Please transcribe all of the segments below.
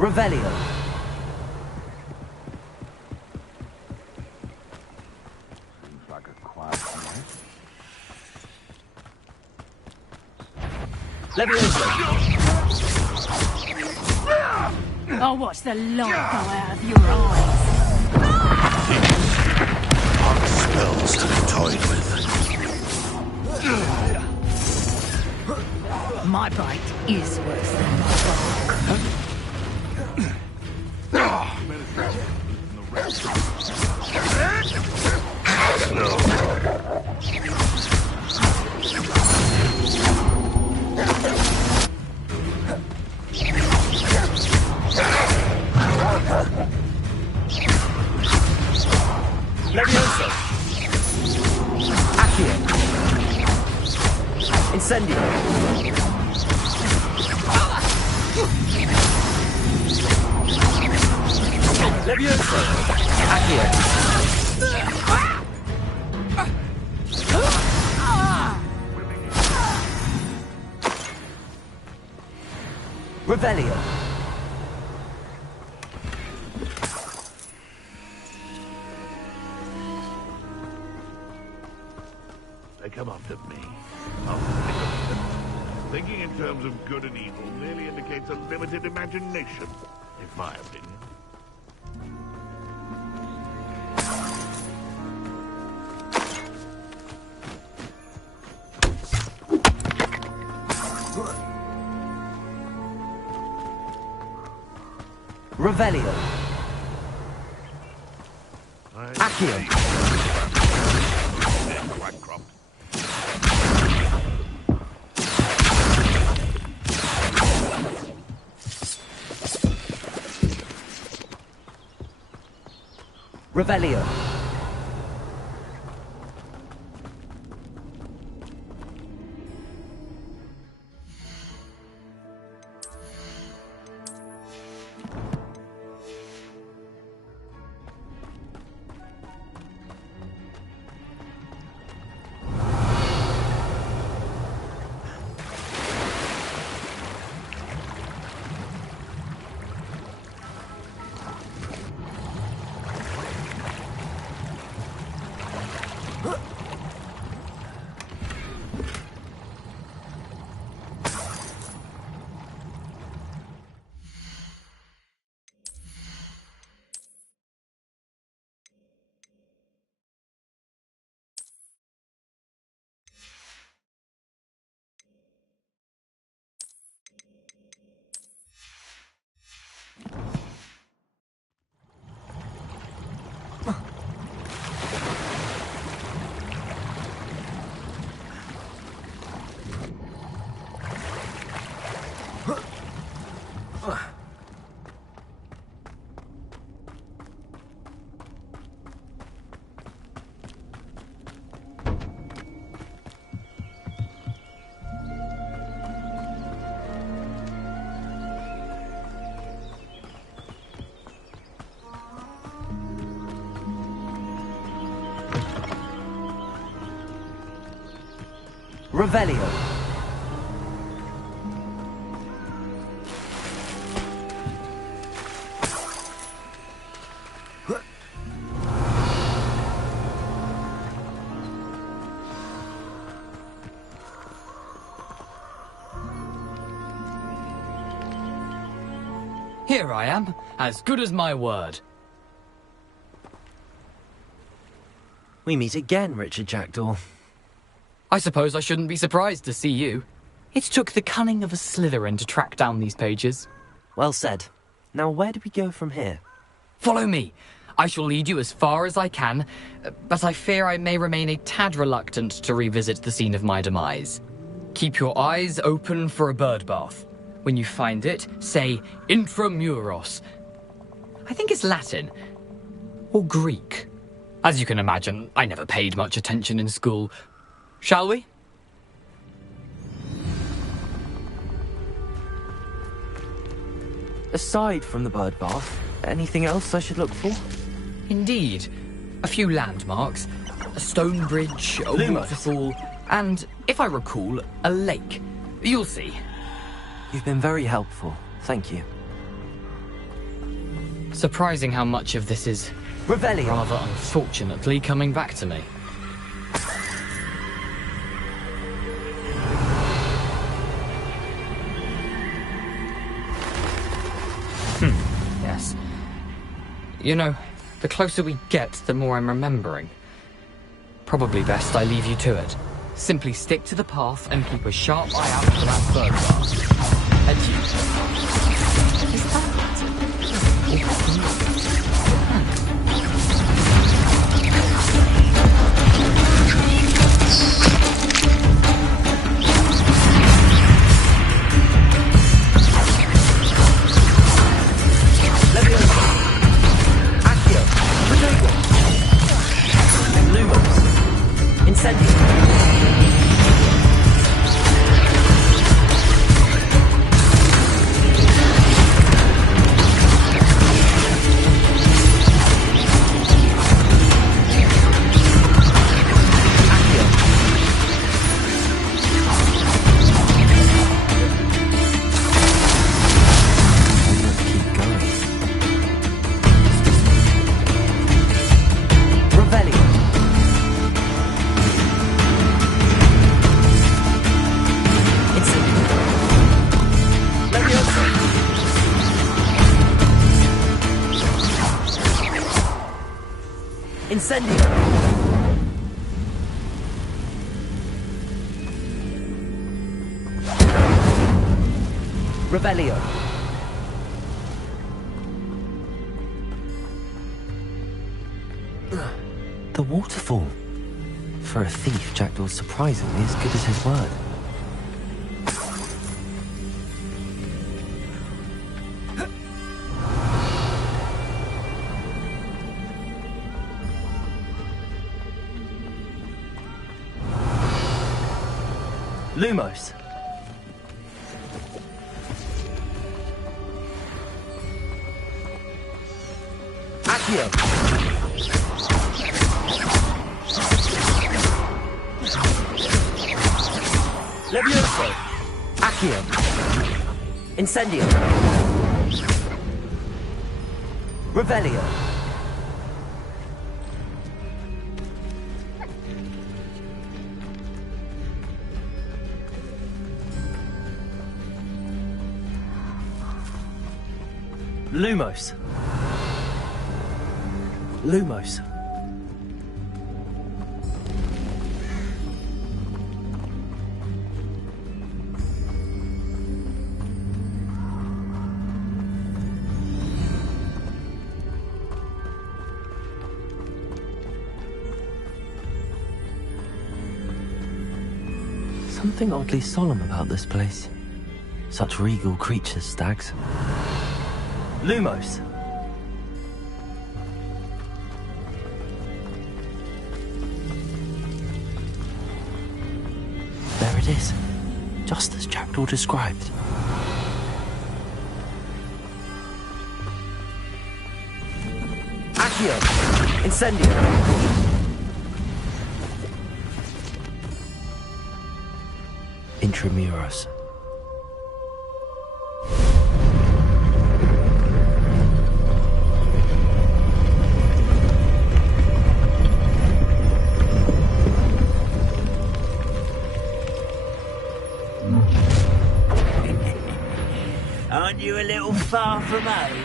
Revelio. Seems like a quiet night. Levioso. I'll watch the light go out of your eyes. Hard spells to be toyed with. My bite is worse than my bark. Levioso. Accio. Incendio. Levioso. Accio. Revelio. They come after me. Thinking in terms of good and evil merely indicates a limited imagination, in my opinion. Revelio. Accio. Quackcroft. Revelio. Revelio. Here I am, as good as my word. We meet again, Richard Jackdaw. I suppose I shouldn't be surprised to see you. It took the cunning of a Slytherin to track down these pages. Well said. Now where do we go from here? Follow me. I shall lead you as far as I can, but I fear I may remain a tad reluctant to revisit the scene of my demise. Keep your eyes open for a bird bath. When you find it, say Intramuros. I think it's Latin. Or Greek. As you can imagine, I never paid much attention in school. Shall we? Aside from the bird bath, anything else I should look for? Indeed. A few landmarks. A stone bridge, a waterfall, and, if I recall, a lake. You'll see. You've been very helpful. Thank you. Surprising how much of this is Revelio. rather unfortunately coming back to me. Yes. You know, the closer we get, the more I'm remembering. Probably best I leave you to it. Simply stick to the path and keep a sharp eye out for that bird bar. Adieu. Accio. Rodrigo. Lumos. Incendio. Keep going. Revelio. Incendio. Levioso. Incendio. Revelio. The waterfall. For a thief, Jackdaw's surprisingly as good as his word. Lumos. Accio. Levioso. Accio. Incendio. Revelio. Lumos. Lumos. Something oddly solemn about this place. Such regal creatures, stags. Lumos. There it is, just as Jackdaw described. Accio. Incendio. Intramuros. Aren't you a little far from home?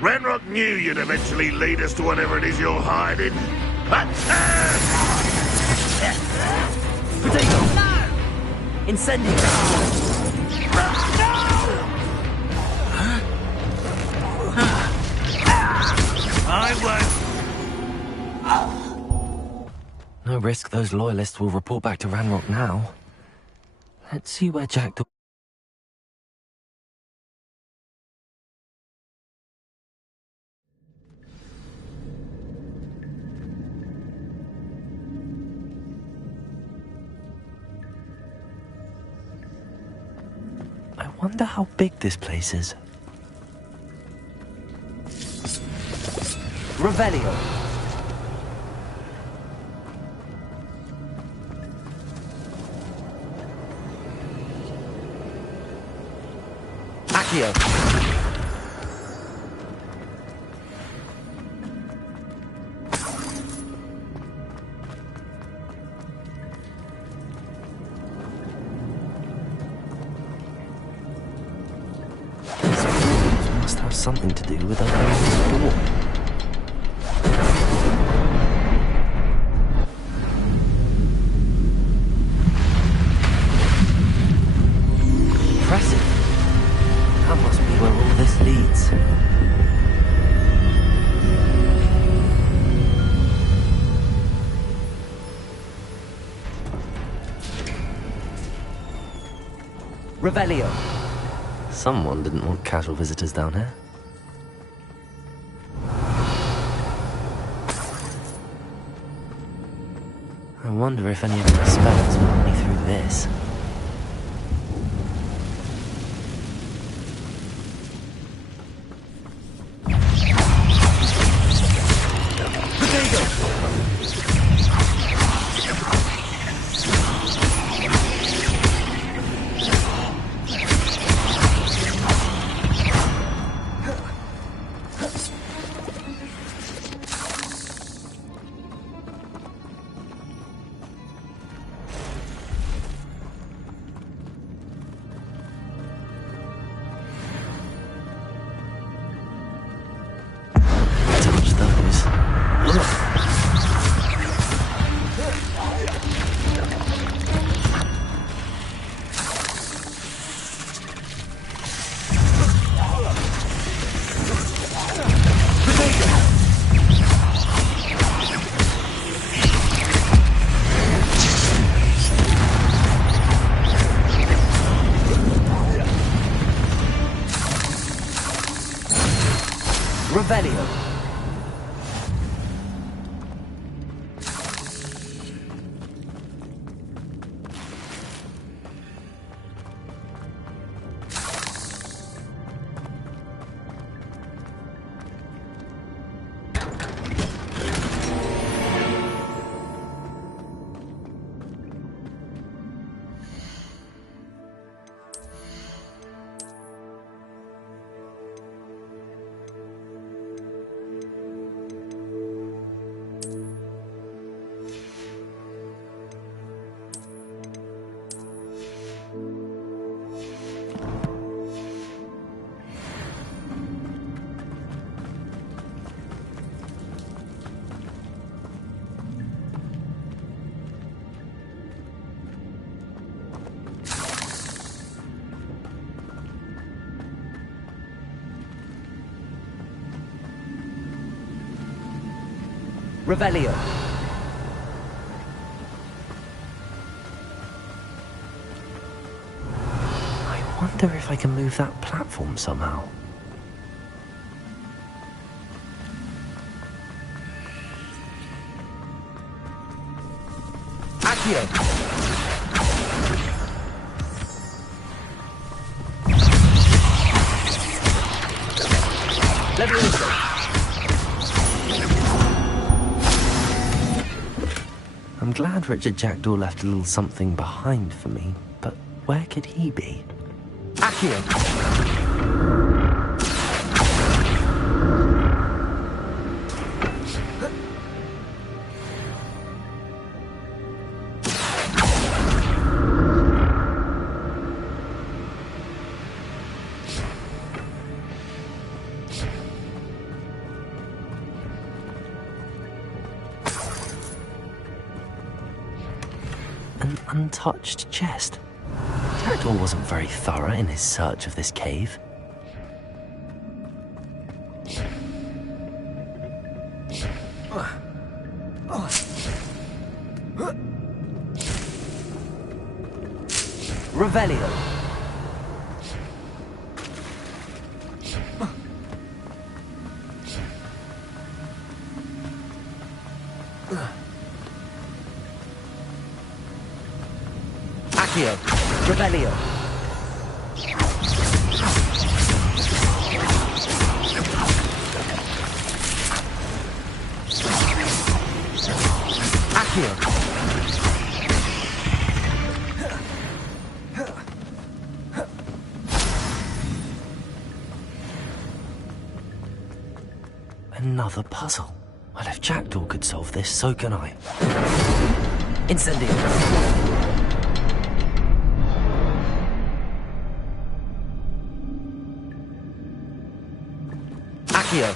Ranrock knew you'd eventually lead us to whatever it is you're hiding. Potato. Incendio. I won't. No risk those loyalists will report back to Ranrock now. Let's see where Jackdaw... I wonder how big this place is. Revelio. Accio. must have something to do with opening this door. Impressive. That must be where all this leads. Revelio. Someone didn't want casual visitors down here. I wonder if any of my spells will help me through this. Revelio. Revelio. I wonder if I can move that platform somehow. Accio. Levioso. I'm glad Richard Jackdaw left a little something behind for me, but where could he be? Accio. An untouched chest. Jackdaw wasn't very thorough in his search of this cave. Revelio. Accio. Revelio. Accio. Another puzzle. Well, if Jackdaw could solve this, so can I. Incendio. Accio.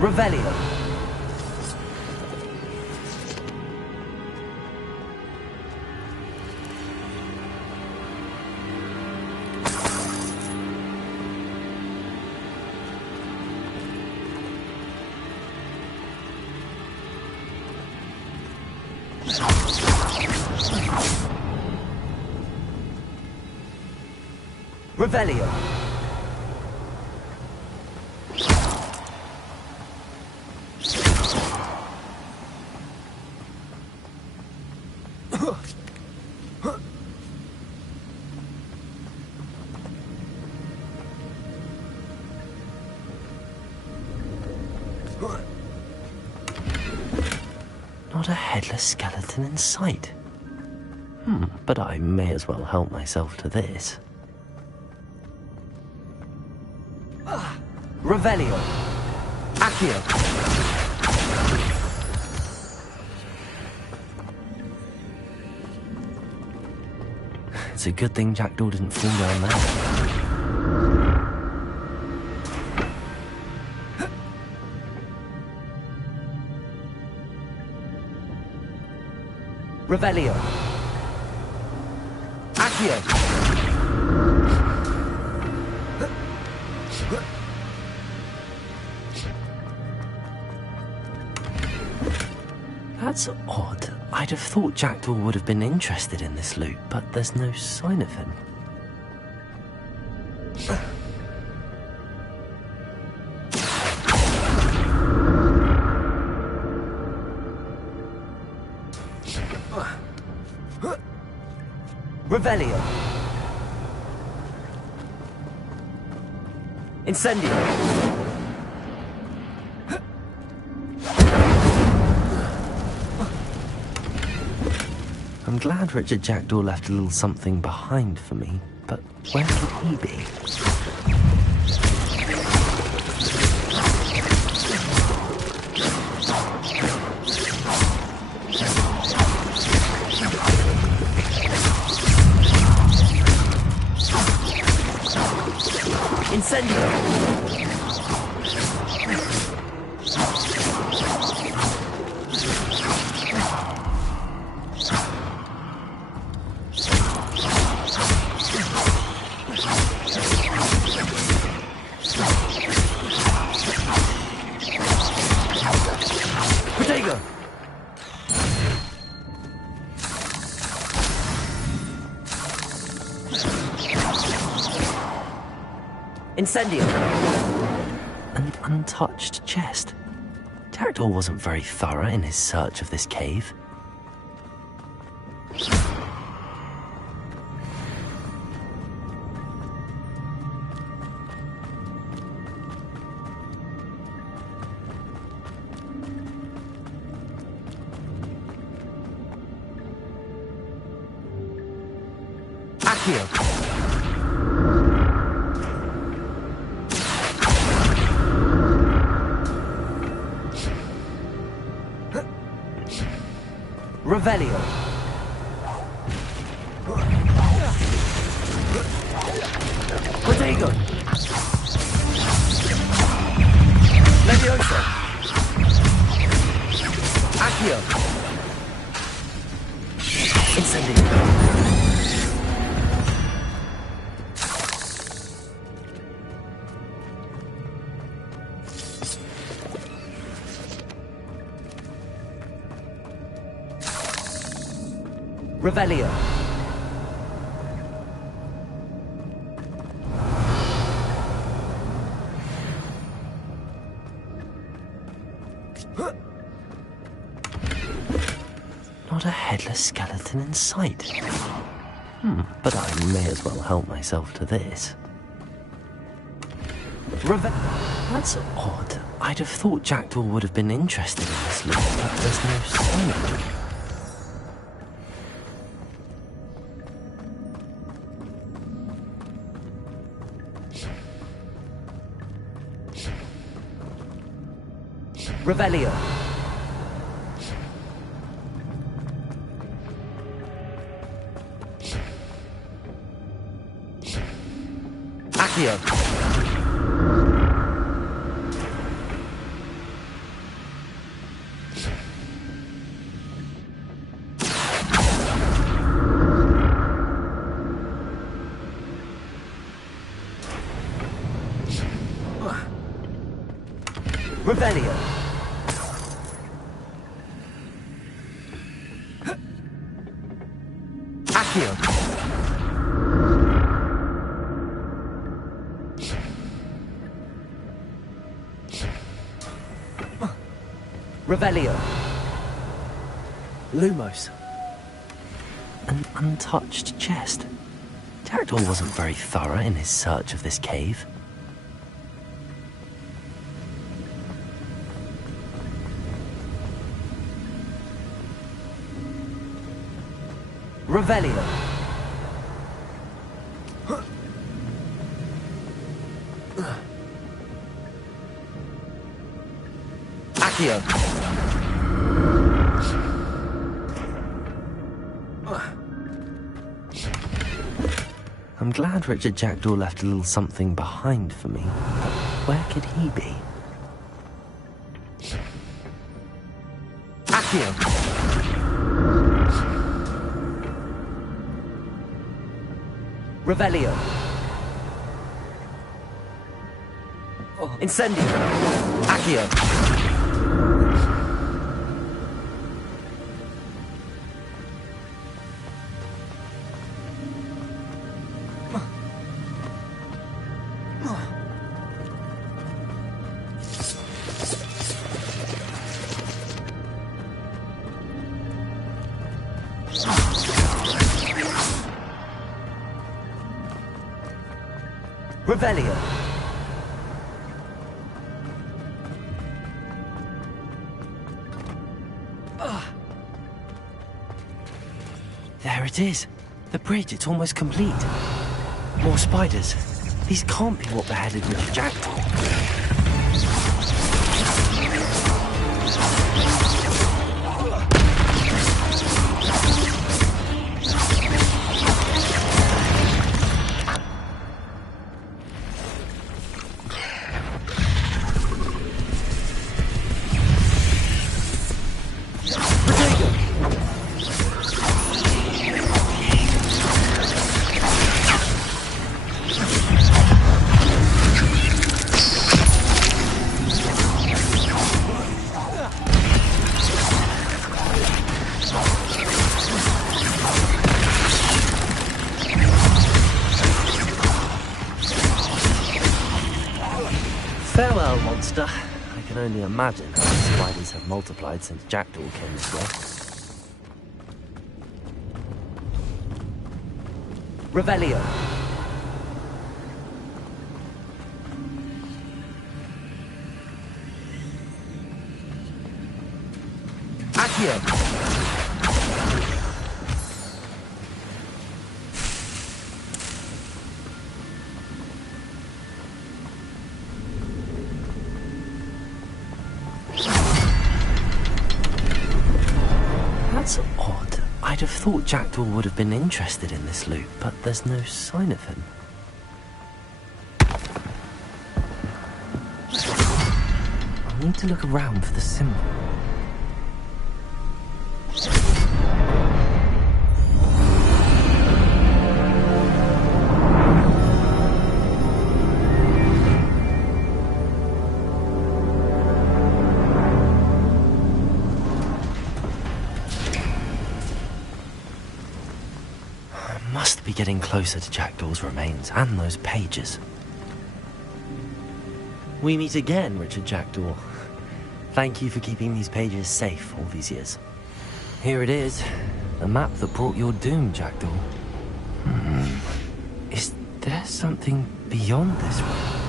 Revelio. Revelio. Not a headless skeleton in sight. But I may as well help myself to this. Revelio. Accio. It's a good thing Jackdaw didn't fall down there. Revelio. Accio. That's odd. I'd have thought Jackdaw would have been interested in this loot, but there's no sign of him. Revelio. Incendio. I'm glad Richard Jackdaw left a little something behind for me, but where could he be? Incendio. Protego. Incendio. An untouched chest. Jackdaw wasn't very thorough in his search of this cave. Accio. Revelio. Protego. Levioso. Accio. Incendio. Revelio. Not a headless skeleton in sight. But I may as well help myself to this. That's odd. I'd have thought Jackdaw would have been interested in this loot, but there's no sign of him. Revelio. Accio. Revelio. Accio. Revelio. Lumos. An untouched chest. Jackdaw wasn't very thorough in his search of this cave. Revelio. Accio. I'm glad Richard Jackdaw left a little something behind for me. But where could he be? Accio. Revelio. Incendio. Accio. Revelio. There it is. The bridge, it's almost complete. More spiders. These can't be what beheaded Richard Jackdaw. Farewell, monster. I can only imagine how the spiders have multiplied since Jackdaw came this way. Revelio. Accio. That's odd. I'd have thought Jackdaw would have been interested in this loot, but there's no sign of him. I need to look around for the symbol. Must be getting closer to Jackdaw's remains and those pages. We meet again, Richard Jackdaw. Thank you for keeping these pages safe all these years. Here it is, the map that brought your doom, Jackdaw. Is there something beyond this one?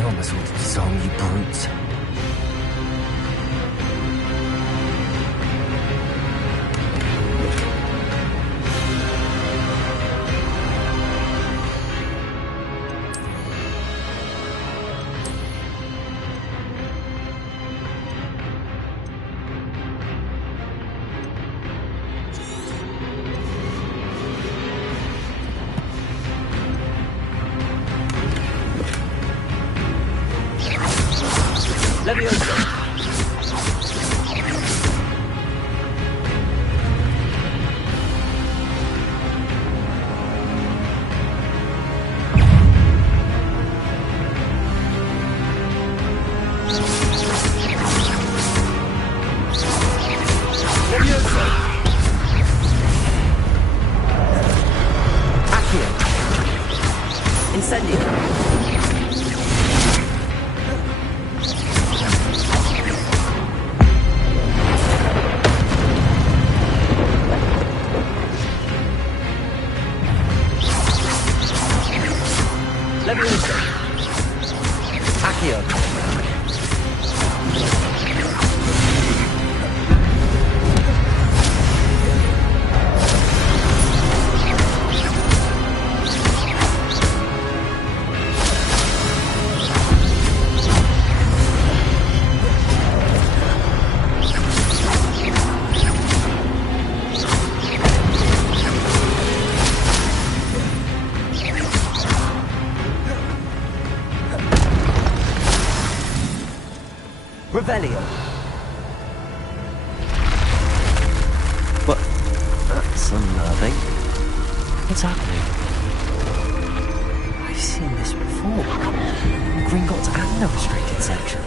me on the sort to disarm you brutes. Leviosa! Revelio. What? That's unnerving. What's happening? I've seen this before. Gringotts and the restricted section.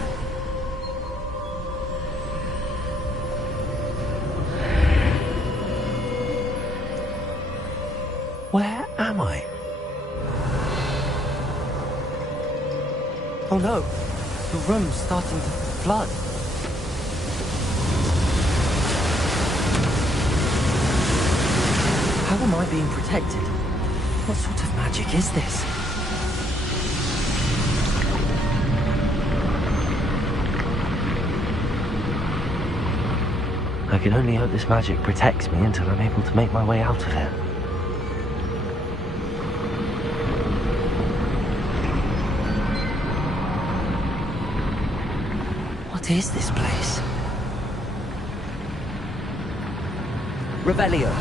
Where am I? Oh no, the room's starting to flood. How am I being protected? What sort of magic is this? I can only hope this magic protects me until I'm able to make my way out of here. What is this place? Revelio.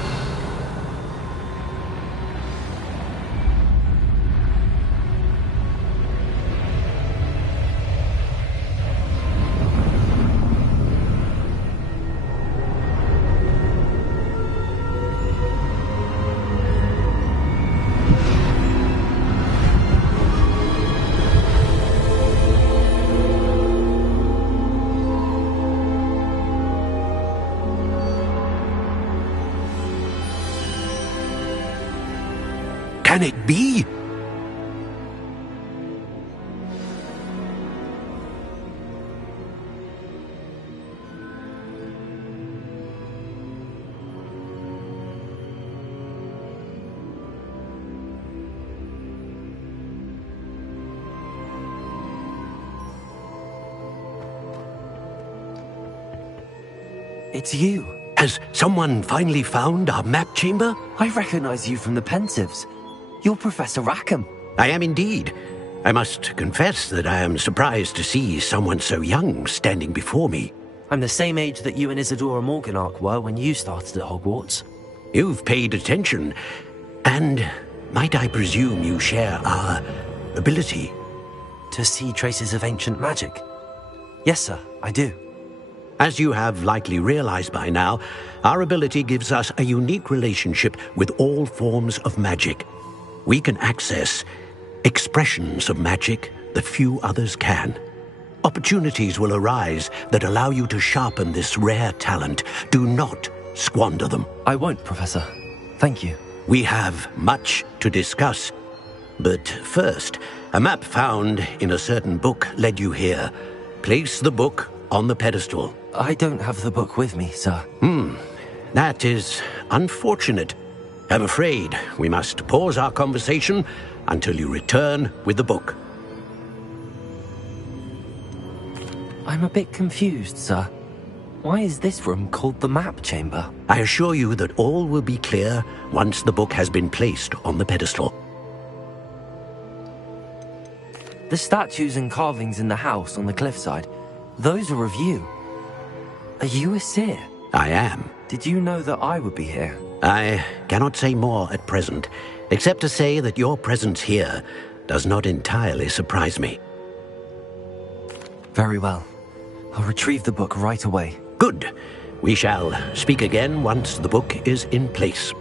Can it be? It's you. Has someone finally found our map chamber? I recognize you from the Pensives. You're Professor Rackham. I am indeed. I must confess that I am surprised to see someone so young standing before me. I'm the same age that you and Isadora Morganach were when you started at Hogwarts. You've paid attention, and might I presume you share our ability? To see traces of ancient magic? Yes, sir, I do. As you have likely realized by now, our ability gives us a unique relationship with all forms of magic. We can access expressions of magic that few others can. Opportunities will arise that allow you to sharpen this rare talent. Do not squander them. I won't, Professor. Thank you. We have much to discuss. But first, a map found in a certain book led you here. Place the book on the pedestal. I don't have the book with me, sir. That is unfortunate. I'm afraid we must pause our conversation until you return with the book. I'm a bit confused, sir. Why is this room called the map chamber? I assure you that all will be clear once the book has been placed on the pedestal. The statues and carvings in the house on the cliffside, those are of you. Are you a seer? I am. Did you know that I would be here? I cannot say more at present, except to say that your presence here does not entirely surprise me. Very well. I'll retrieve the book right away. Good. We shall speak again once the book is in place.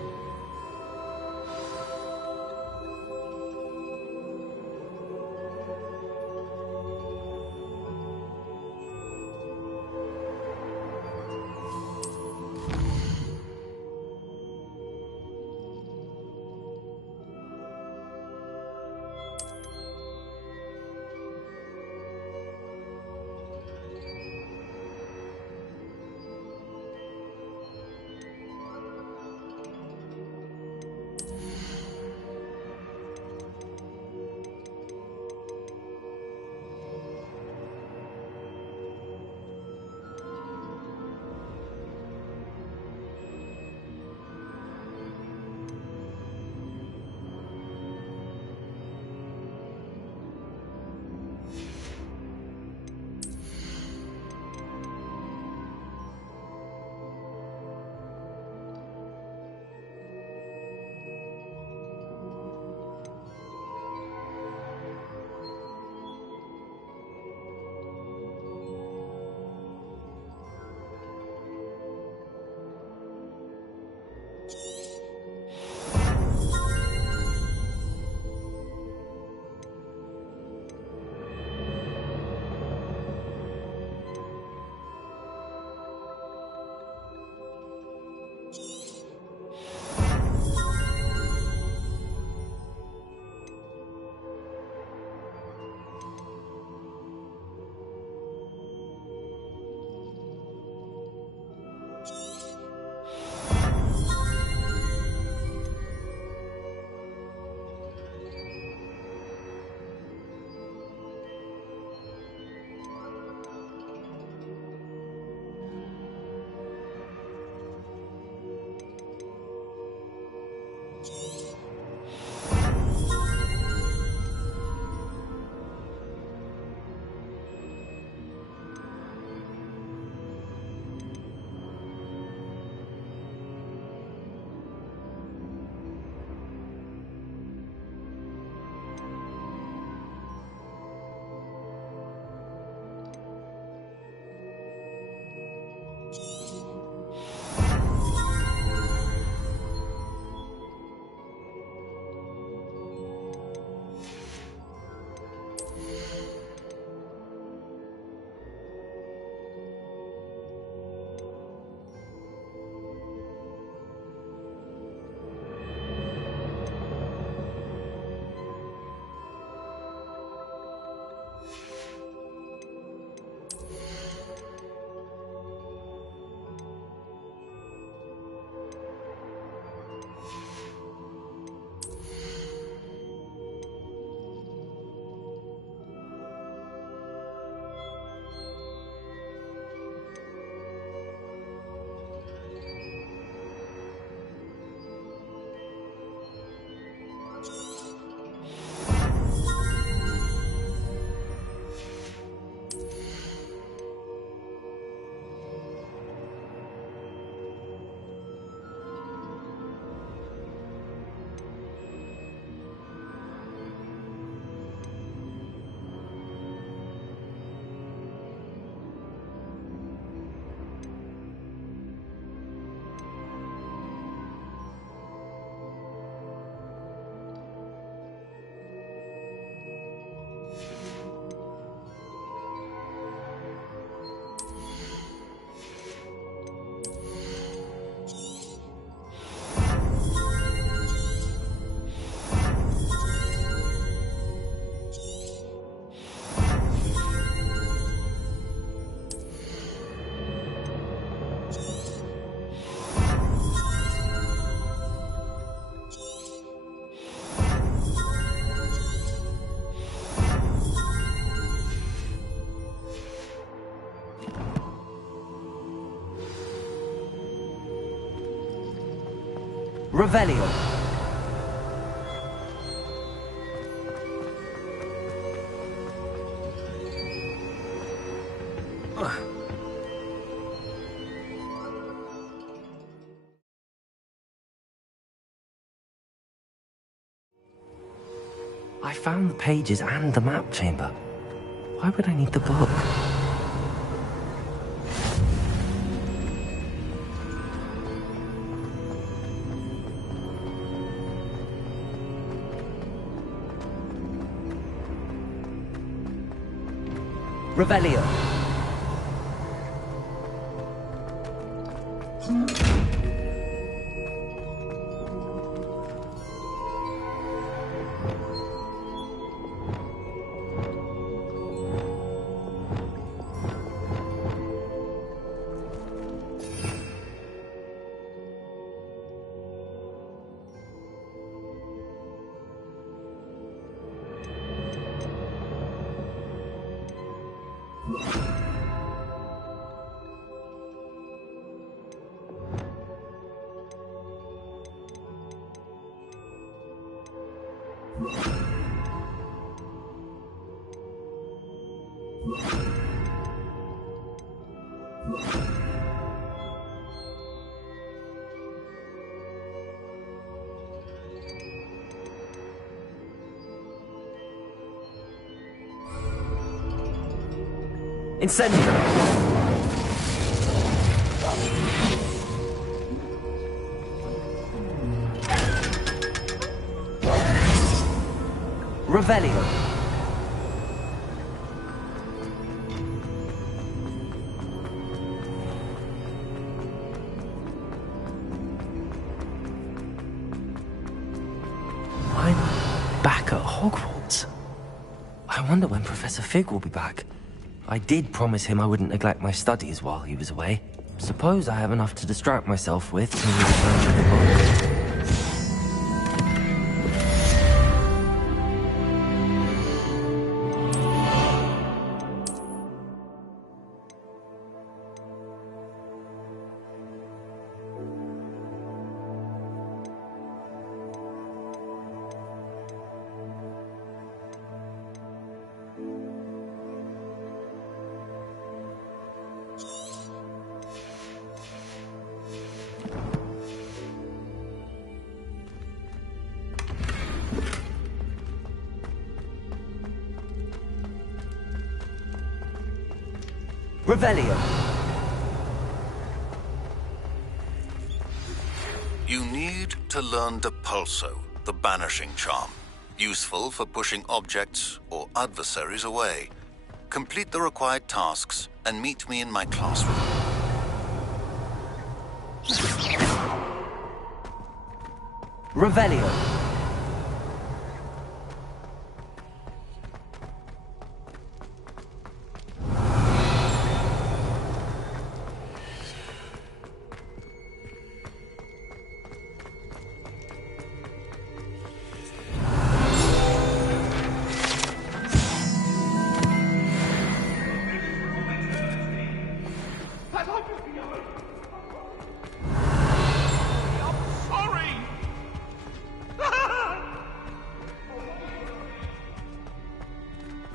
Revelio. I found the pages and the map chamber. Why would I need the book? Revelio. Incendio. Revelio. I'm back at Hogwarts. I wonder when Professor Fig will be back. I did promise him I wouldn't neglect my studies while he was away. Suppose I have enough to distract myself with till he returns to the book. Revelio. You need to learn Depulso, the banishing charm. Useful for pushing objects or adversaries away. Complete the required tasks and meet me in my classroom. Revelio.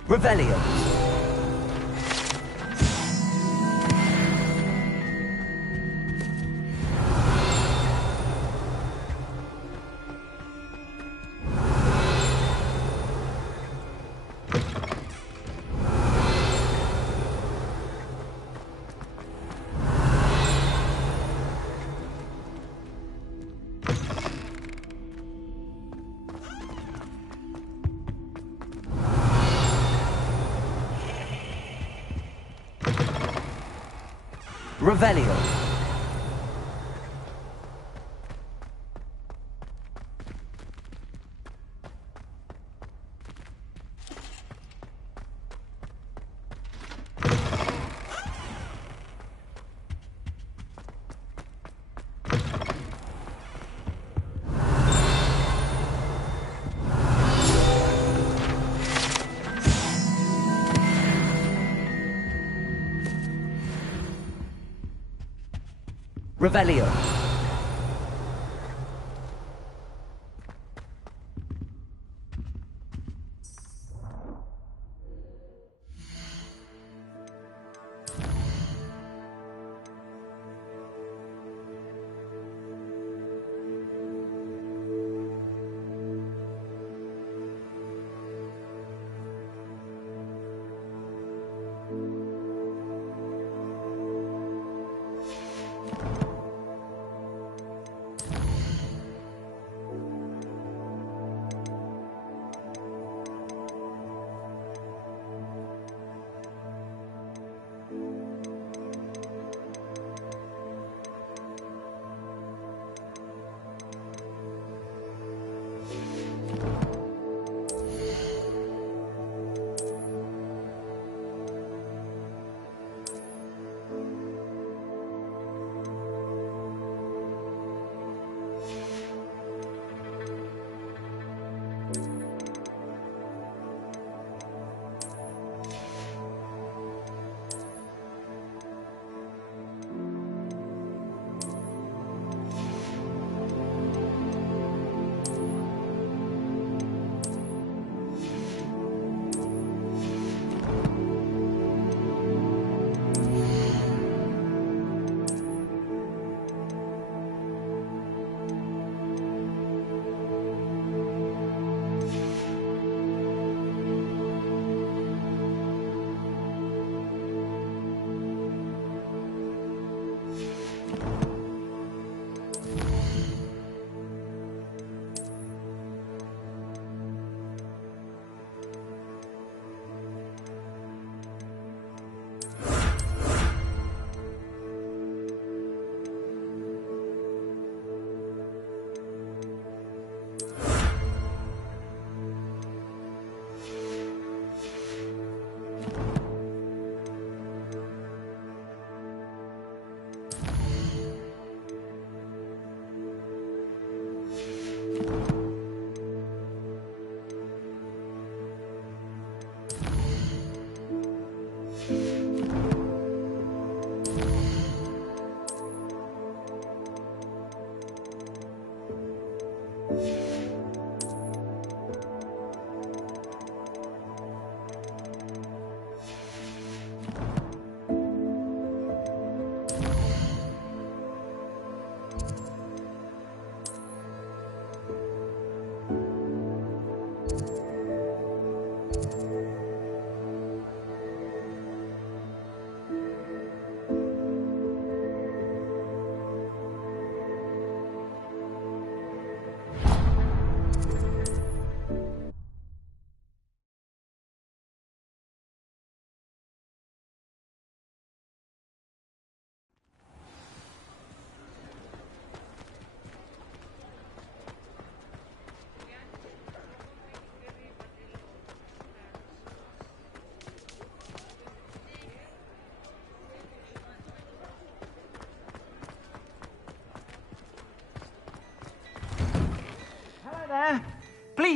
Revelio. Revelio. Revelio.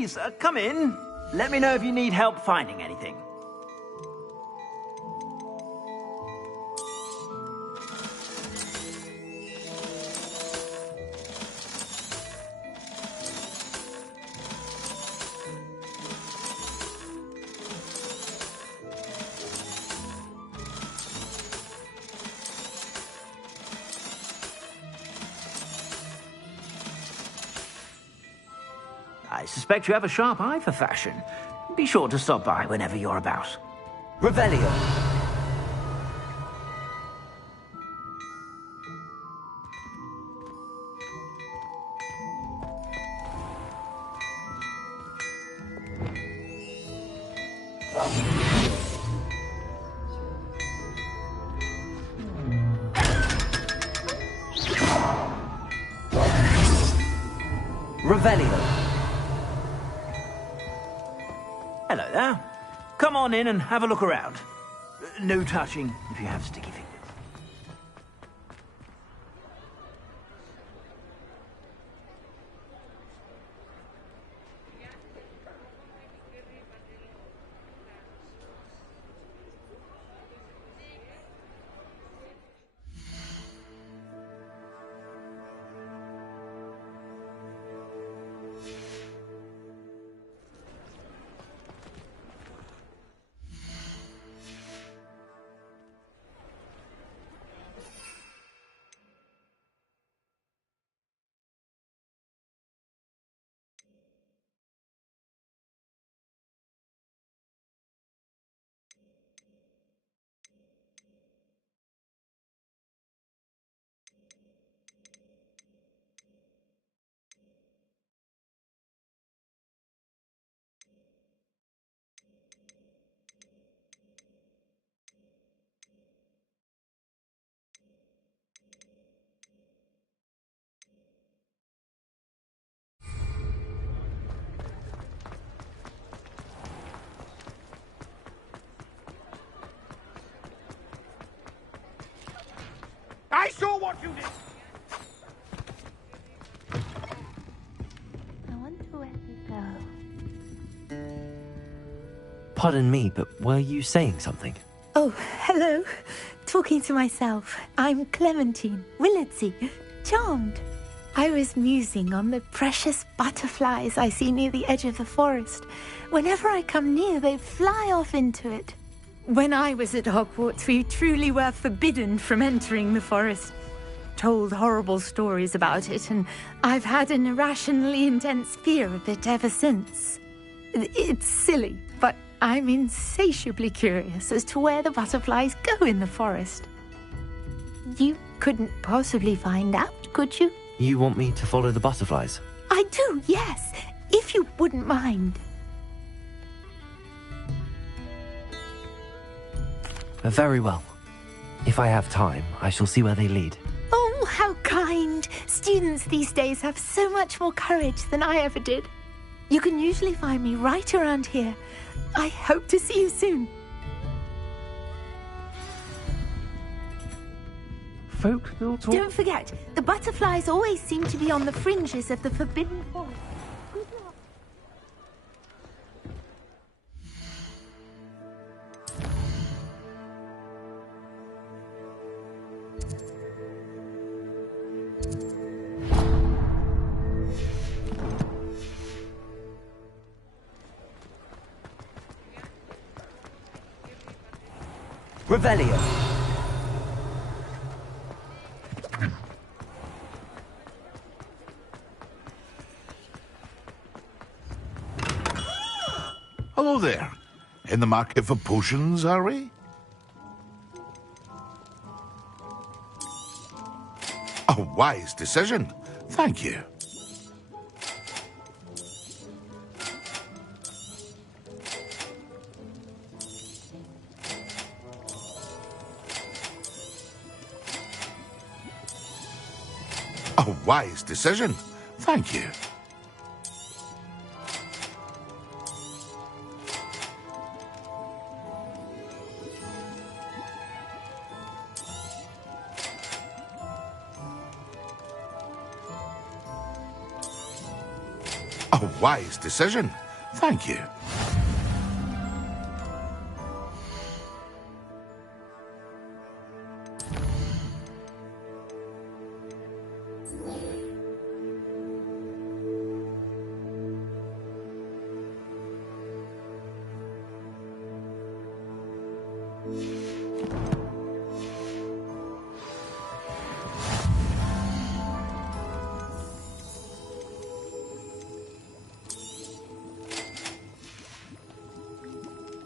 Please, come in. Let me know if you need help finding anything. I suspect you have a sharp eye for fashion. Be sure to stop by whenever you're about. Revelio. Revelio. Hello there. Come on in and have a look around. No touching if you have sticky fingers. I saw what you did! I wonder where to go. Pardon me, but were you saying something? Oh, hello. Talking to myself. I'm Clementine Willardsey. Charmed. I was musing on the precious butterflies I see near the edge of the forest. Whenever I come near, they fly off into it. When I was at Hogwarts, we truly were forbidden from entering the forest. Told horrible stories about it, and I've had an irrationally intense fear of it ever since. It's silly, but I'm insatiably curious as to where the butterflies go in the forest. You couldn't possibly find out, could you? You want me to follow the butterflies? I do, yes, if you wouldn't mind. Very well. If I have time, I shall see where they lead. Oh, how kind. Students these days have so much more courage than I ever did. You can usually find me right around here. I hope to see you soon. Folk still talk? Don't forget, the butterflies always seem to be on the fringes of the Forbidden Forest. Good luck. Revelio. Hello there. In the market for potions, are we? A wise decision. Thank you. A wise decision. Thank you. A wise decision. Thank you.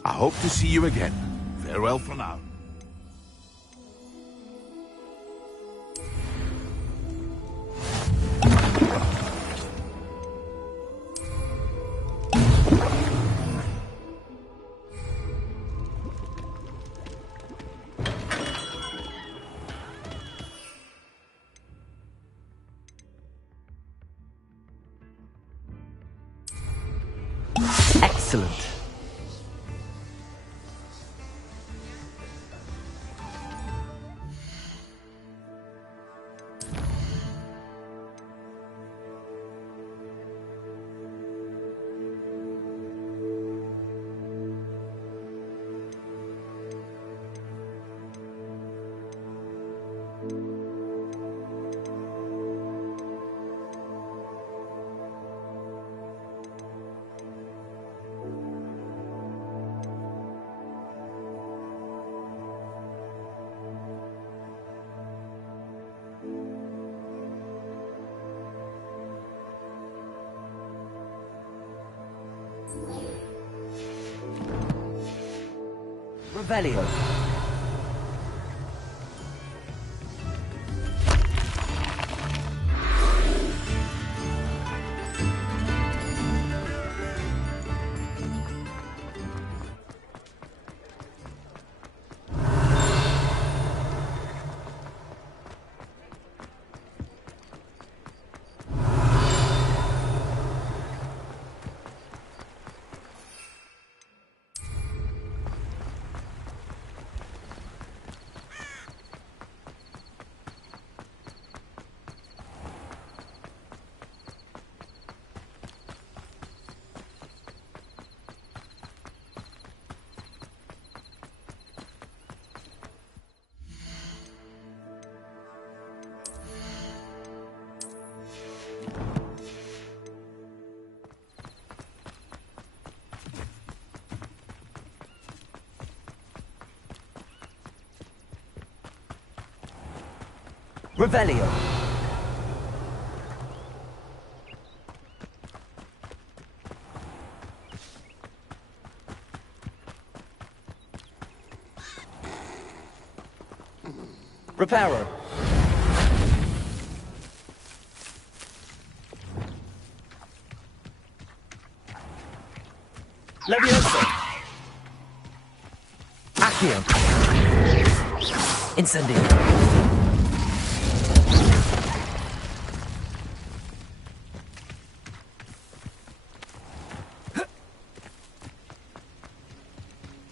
I hope to see you again. Farewell for now. Excellent. Revelio. Revelio. Reparo. Levioso. Accio. Incendio.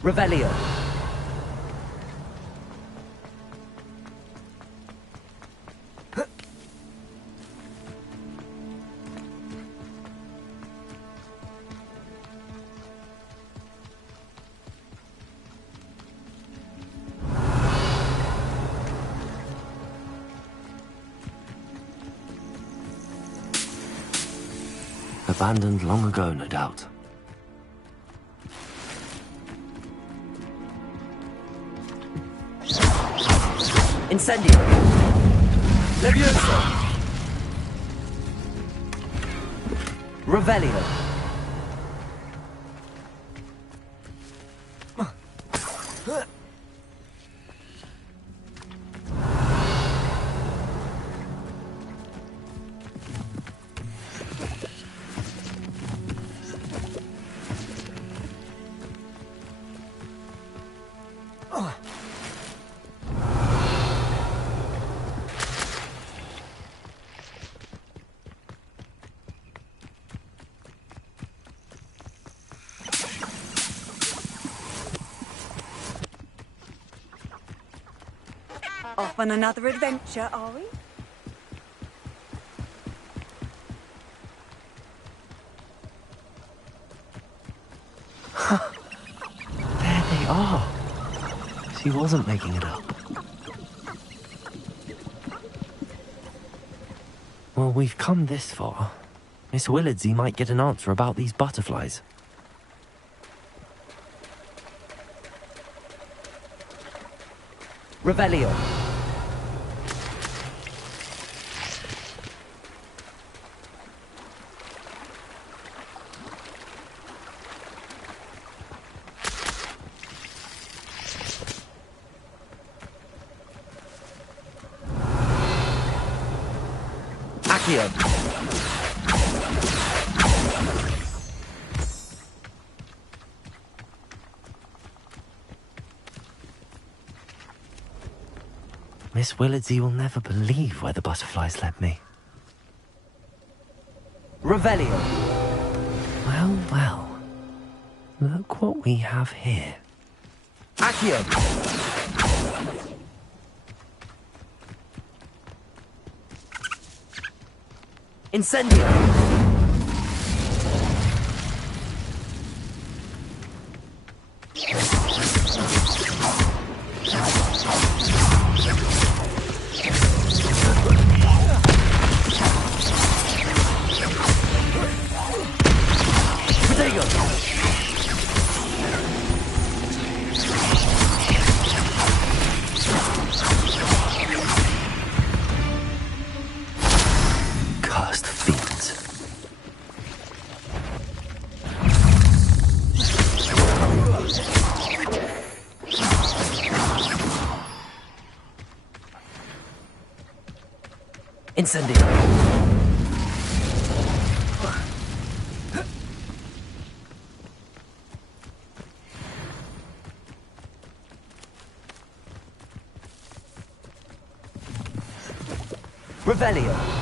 Revelio. Abandoned long ago, no doubt. Incendio. Levioso. Revelio. Off on another adventure, are we? Ah, she wasn't making it up. Well, we've come this far. Miss Willardsey might get an answer about these butterflies. Revelio. Accio. Miss Willardsey will never believe where the butterflies led me. Revelio. Well, well. Look what we have here. Accio. Incendio. Cursed fiends. Incendio. Revelio.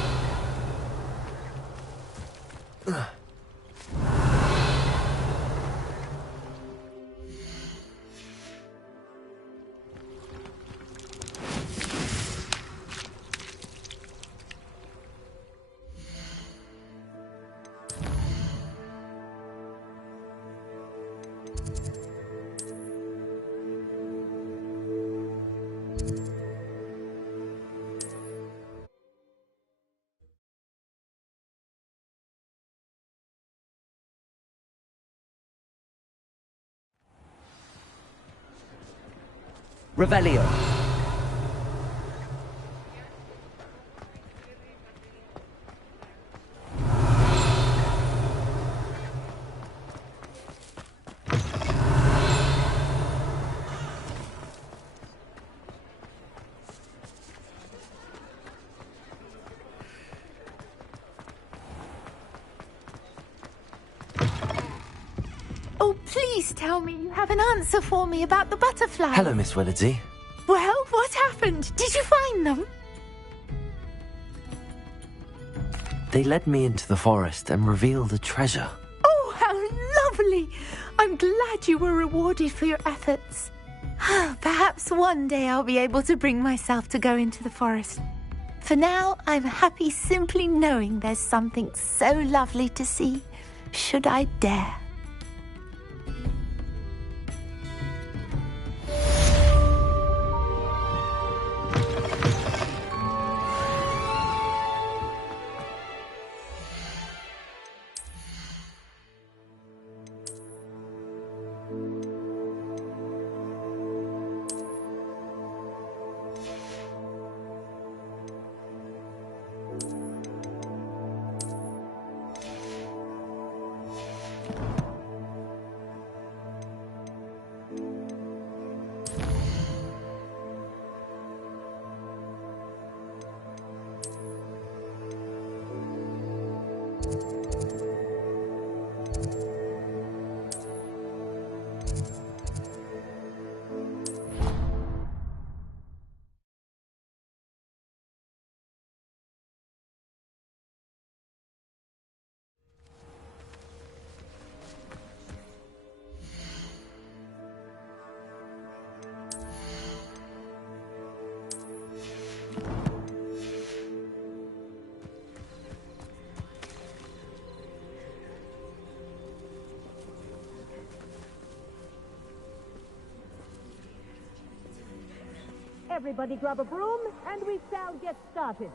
Revelio. Oh, please tell me you have an answer for me about the butterflies. Hello, Miss Willardsey. Well, what happened? Did you find them? They led me into the forest and revealed a treasure. Oh, how lovely! I'm glad you were rewarded for your efforts. Perhaps one day I'll be able to bring myself to go into the forest. For now, I'm happy simply knowing there's something so lovely to see, should I dare. Everybody grab a broom, and we shall get started.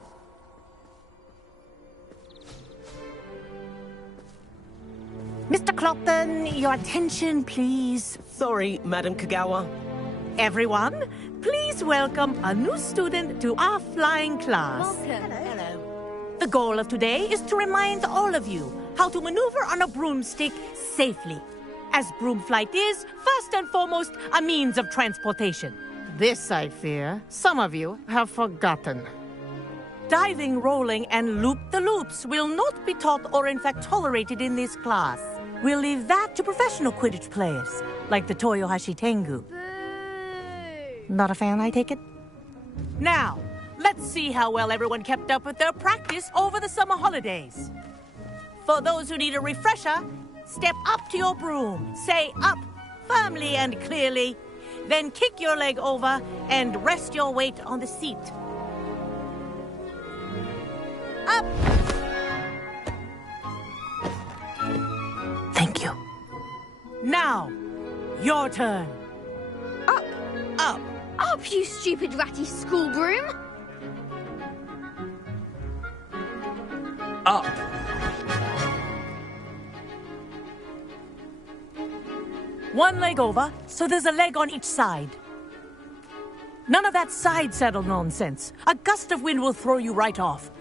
Mr. Clopton, your attention, please. Sorry, Madam Kagawa. Everyone, please welcome a new student to our flying class. Welcome. Hello. The goal of today is to remind all of you how to maneuver on a broomstick safely, as broom flight is, first and foremost, a means of transportation. This, I fear, some of you have forgotten. Diving, rolling, and loop-the-loops will not be taught or in fact tolerated in this class. We'll leave that to professional Quidditch players, like the Toyohashi Tengu. Not a fan, I take it? Now, let's see how well everyone kept up with their practice over the summer holidays. For those who need a refresher, step up to your broom, say up firmly and clearly, then kick your leg over and rest your weight on the seat. Up! Thank you. Now, your turn. Up! Up! Up, you stupid ratty school broom! Up! One leg over, so there's a leg on each side. None of that side saddle nonsense. A gust of wind will throw you right off.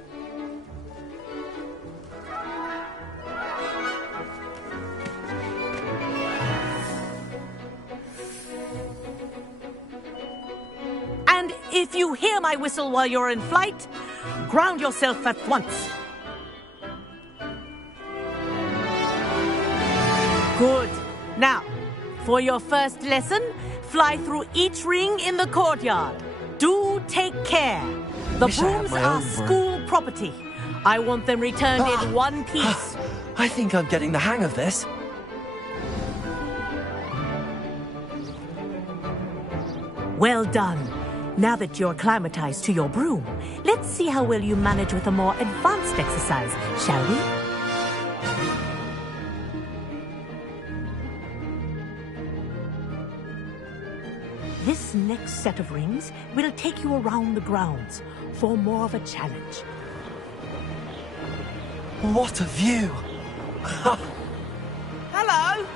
And if you hear my whistle while you're in flight, ground yourself at once. Good. Now, for your first lesson, fly through each ring in the courtyard. Do take care. The brooms are school property. I want them returned in one piece. I think I'm getting the hang of this. Well done. Now that you're acclimatized to your broom, let's see how well you manage with a more advanced exercise, shall we? This next set of rings will take you around the grounds for more of a challenge. What a view! Hello!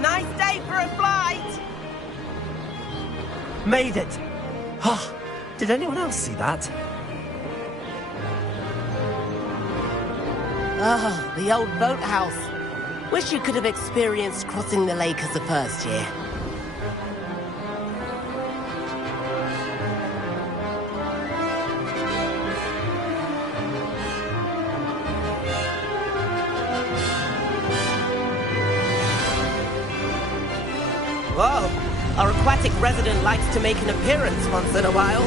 Nice day for a flight! Made it! Oh, did anyone else see that? Oh, the old boathouse. Wish you could have experienced crossing the lake as a first year. Whoa! Our aquatic resident likes to make an appearance once in a while.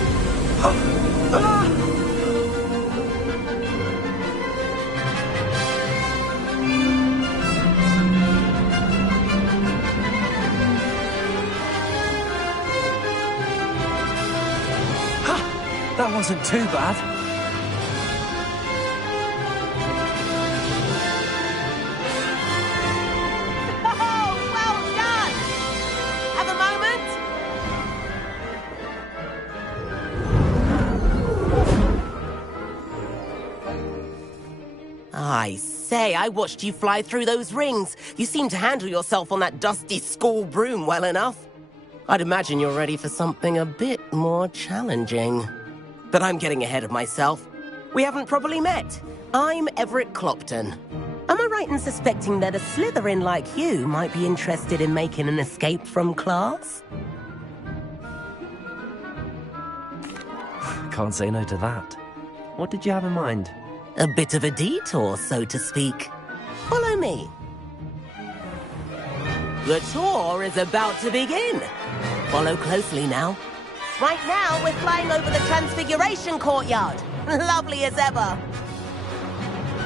That wasn't too bad. I say, I watched you fly through those rings. You seem to handle yourself on that dusty school broom well enough. I'd imagine you're ready for something a bit more challenging. But I'm getting ahead of myself. We haven't properly met. I'm Everett Clopton. Am I right in suspecting that a Slytherin like you might be interested in making an escape from class? Can't say no to that. What did you have in mind? A bit of a detour, so to speak. Follow me. The tour is about to begin. Follow closely now. Right now, we're flying over the Transfiguration Courtyard. Lovely as ever.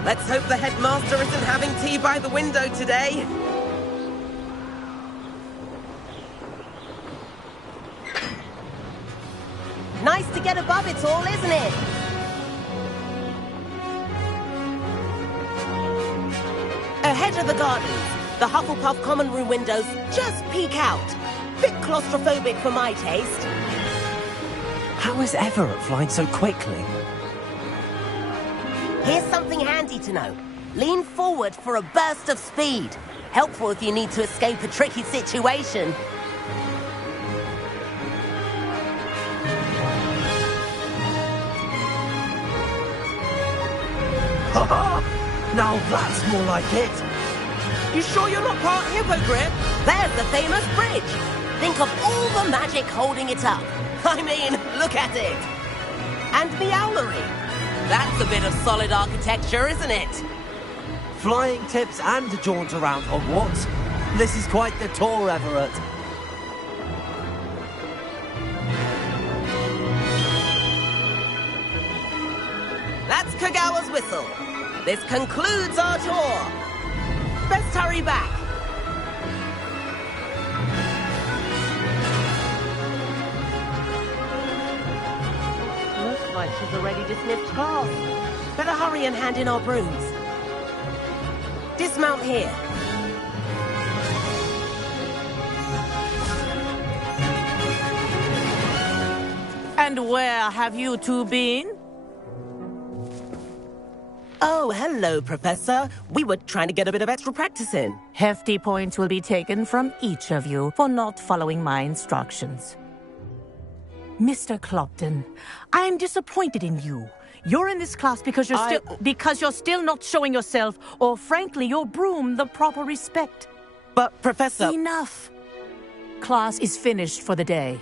Let's hope the headmaster isn't having tea by the window today. Nice to get above it all, isn't it? Ahead of the gardens, the Hufflepuff common room windows just peek out. Bit claustrophobic for my taste. How is Everett flying so quickly? Here's something handy to know. Lean forward for a burst of speed. Helpful if you need to escape a tricky situation. Now that's more like it. You sure you're not part hippogriff? There's the famous bridge. Think of all the magic holding it up. I mean, look at it. And Meowlery. That's a bit of solid architecture, isn't it? Flying tips and a jaunt around Hogwarts. This is quite the tour, Everett. That's Kagawa's whistle. This concludes our tour. Best hurry back. Looks like she's already dismissed class. Better hurry and hand in our brooms. Dismount here. And where have you two been? Oh, hello, Professor. We were trying to get a bit of extra practice in. Hefty points will be taken from each of you for not following my instructions. Mr. Clopton, I am disappointed in you. You're in this class because you're still not showing yourself, or frankly, your broom the proper respect. But, Professor... Enough. Class is finished for the day.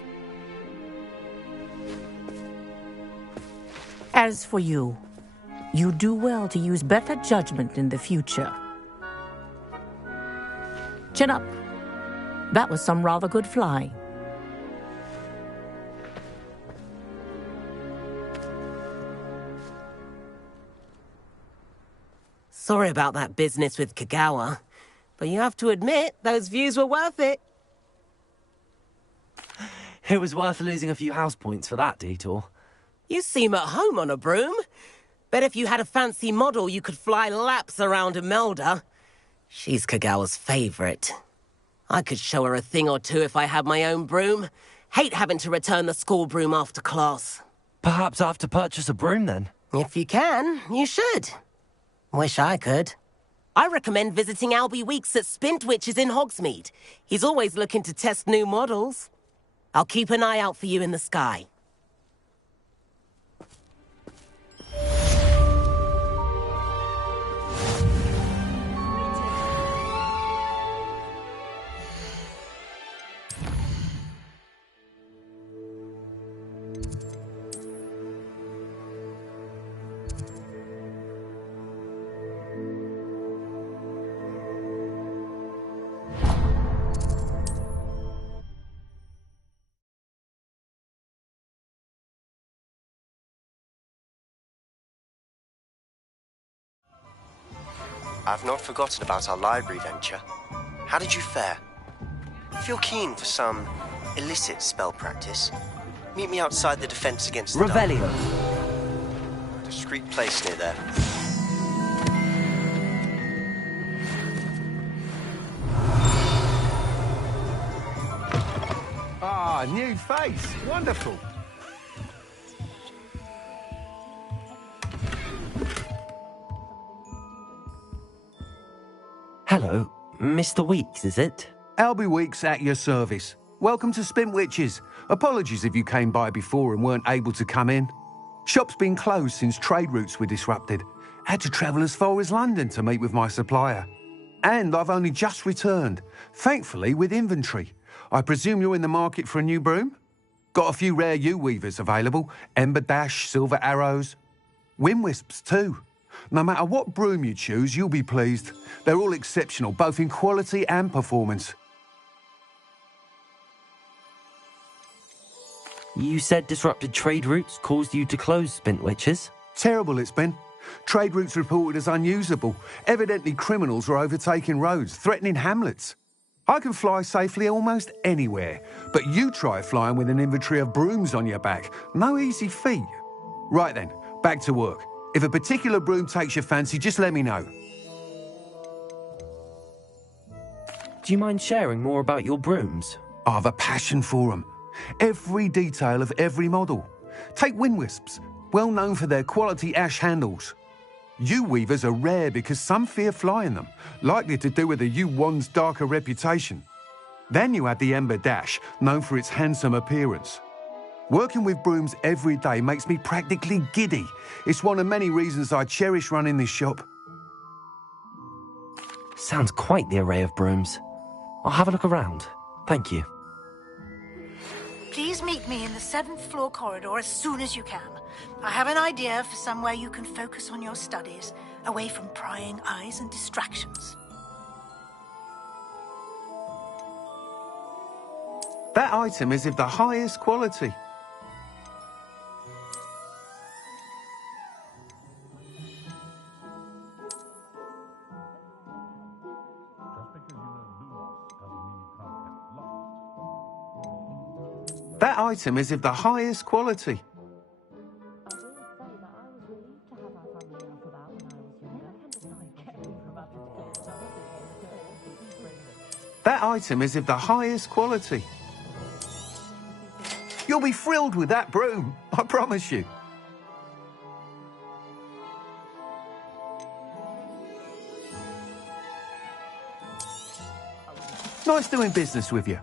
As for you, you do well to use better judgment in the future. Chin up. That was some rather good flying. Sorry about that business with Kagawa, but you have to admit, those views were worth it. It was worth losing a few house points for that detour. You seem at home on a broom. Bet if you had a fancy model, you could fly laps around Imelda. She's Kagawa's favorite. I could show her a thing or two if I had my own broom. Hate having to return the school broom after class. Perhaps I have to purchase a broom then? If you can, you should. Wish I could. I recommend visiting Albie Weeks at Spintwitches in Hogsmeade. He's always looking to test new models. I'll keep an eye out for you in the sky. I've not forgotten about our library venture. How did you fare? If you're keen for some illicit spell practice, meet me outside the Defense Against the Dark. Revelio. A discreet place near there. Ah, new face. Wonderful. Hello, Mr. Weeks, is it? Albie Weeks at your service. Welcome to Spintwitches. Apologies if you came by before and weren't able to come in. Shop's been closed since trade routes were disrupted. Had to travel as far as London to meet with my supplier. And I've only just returned, thankfully with inventory. I presume you're in the market for a new broom? Got a few rare U-weavers available. Ember Dash, Silver Arrows. Windwisps too. No matter what broom you choose, you'll be pleased. They're all exceptional, both in quality and performance. You said disrupted trade routes caused you to close Spintwitches? Terrible it's been. Trade routes reported as unusable. Evidently criminals were overtaking roads, threatening hamlets. I can fly safely almost anywhere, but you try flying with an inventory of brooms on your back. No easy feat. Right then, back to work. If a particular broom takes your fancy, just let me know. Do you mind sharing more about your brooms? I have a passion for them. Every detail of every model. Take Windwisps, well known for their quality ash handles. Yew weavers are rare because some fear flying them, likely to do with the yew wand's darker reputation. Then you have the Ember Dash, known for its handsome appearance. Working with brooms every day makes me practically giddy. It's one of many reasons I cherish running this shop. Sounds quite the array of brooms. I'll have a look around. Thank you. Please meet me in the 7th floor corridor as soon as you can. I have an idea for somewhere you can focus on your studies, away from prying eyes and distractions. That item is of the highest quality. That item is of the highest quality. That item is of the highest quality. You'll be thrilled with that broom, I promise you. Nice doing business with you.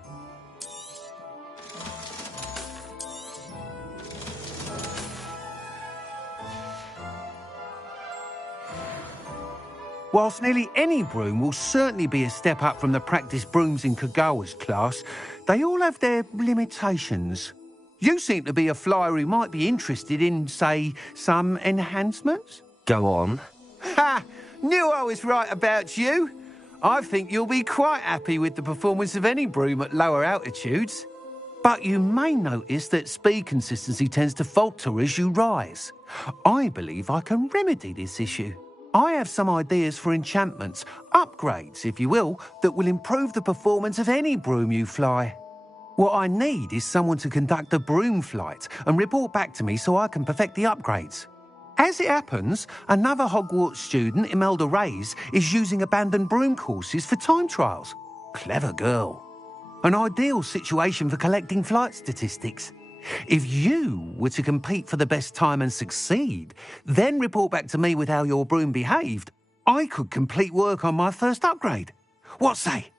Whilst nearly any broom will certainly be a step up from the practice brooms in Kagawa's class, they all have their limitations. You seem to be a flyer who might be interested in, say, some enhancements? Go on. Ha! Knew I was right about you. I think you'll be quite happy with the performance of any broom at lower altitudes. But you may notice that speed consistency tends to falter as you rise. I believe I can remedy this issue. I have some ideas for enchantments, upgrades, if you will, that will improve the performance of any broom you fly. What I need is someone to conduct a broom flight and report back to me so I can perfect the upgrades. As it happens, another Hogwarts student, Imelda Reyes, is using abandoned broom courses for time trials. Clever girl. An ideal situation for collecting flight statistics. If you were to compete for the best time and succeed, then report back to me with how your broom behaved, I could complete work on my first upgrade. What say?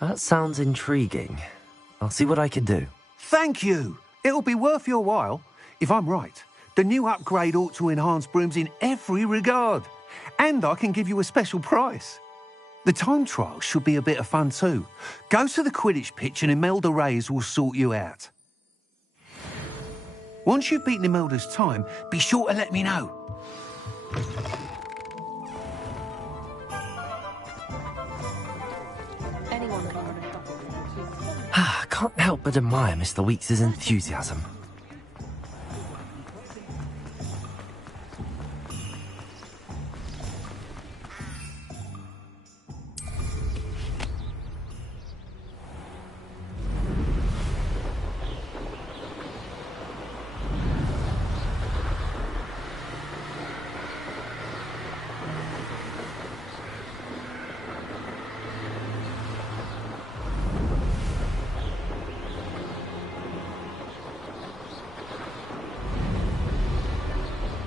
That sounds intriguing. I'll see what I can do. Thank you. It'll be worth your while. If I'm right, the new upgrade ought to enhance brooms in every regard. And I can give you a special price. The time trial should be a bit of fun too. Go to the Quidditch pitch and Imelda Reyes will sort you out. Once you've beaten Imelda's time, be sure to let me know. I can't help but admire Mr. Weeks' enthusiasm.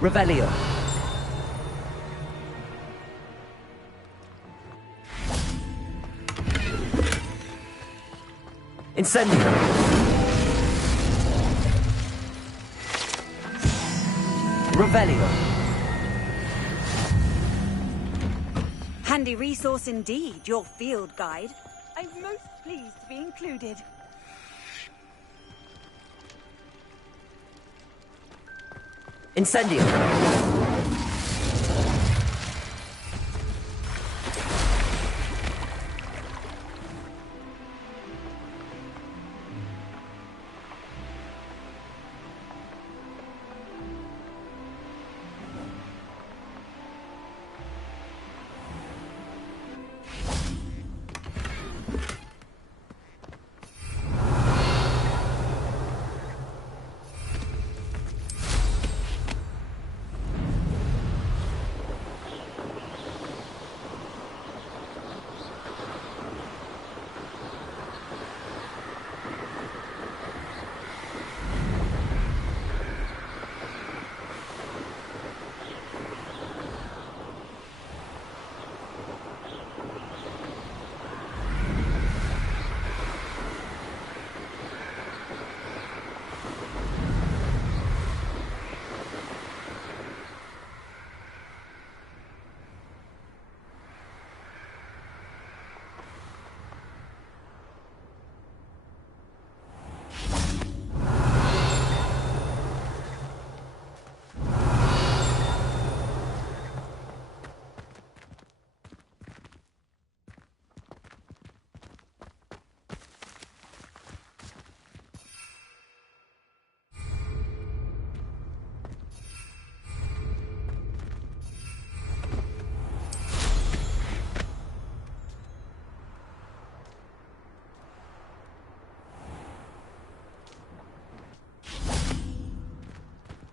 Revelio. Incendio. Revelio. Handy resource indeed, your field guide. I'm most pleased to be included. Incendio.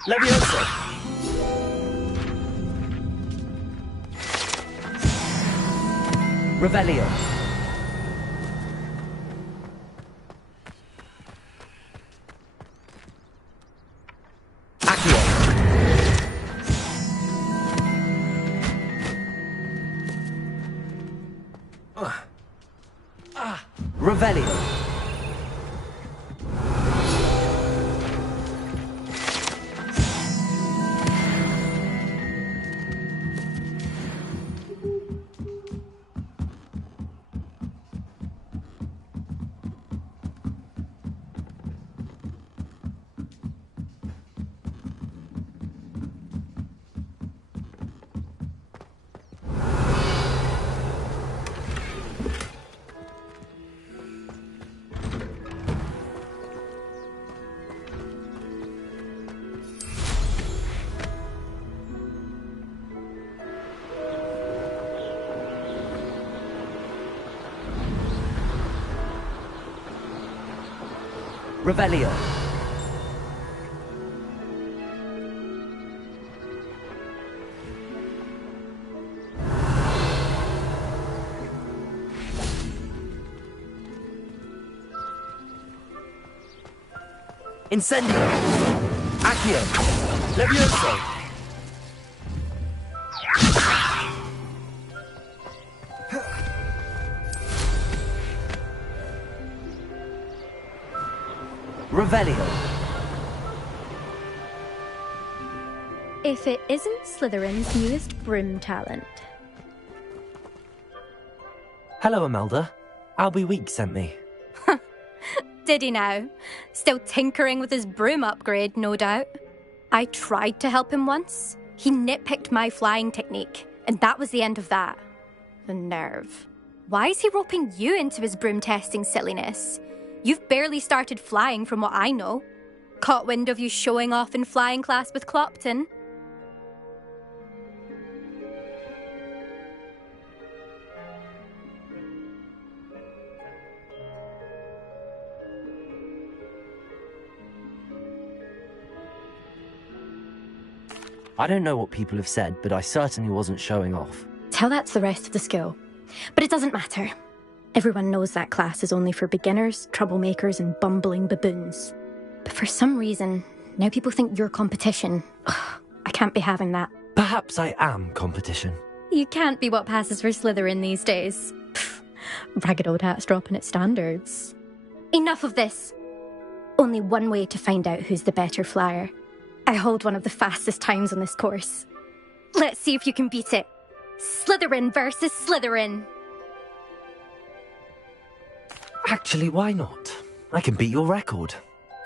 Leviosa! Revelio. Accio. Revelio. Revelio. Incendio. Accio. Levioso. Revelio. If it isn't Slytherin's newest broom talent. Hello, Imelda. Albie Weeks sent me. Did he now? Still tinkering with his broom upgrade, no doubt. I tried to help him once. He nitpicked my flying technique, and that was the end of that. The nerve. Why is he roping you into his broom testing silliness? You've barely started flying from what I know. Caught wind of you showing off in flying class with Clopton. I don't know what people have said, but I certainly wasn't showing off. Tell that to the rest of the school. But it doesn't matter. Everyone knows that class is only for beginners, troublemakers, and bumbling baboons. But for some reason, now people think you're competition. Ugh, I can't be having that. Perhaps I am competition. You can't be what passes for Slytherin these days. Pfft, ragged old hat's dropping its standards. Enough of this. Only one way to find out who's the better flyer. I hold one of the fastest times on this course. Let's see if you can beat it. Slytherin versus Slytherin. Actually, why not? I can beat your record.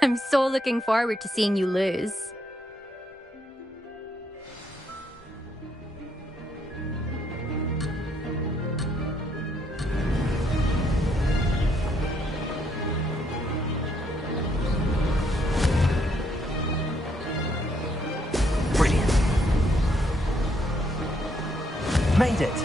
I'm so looking forward to seeing you lose. Brilliant. Made it.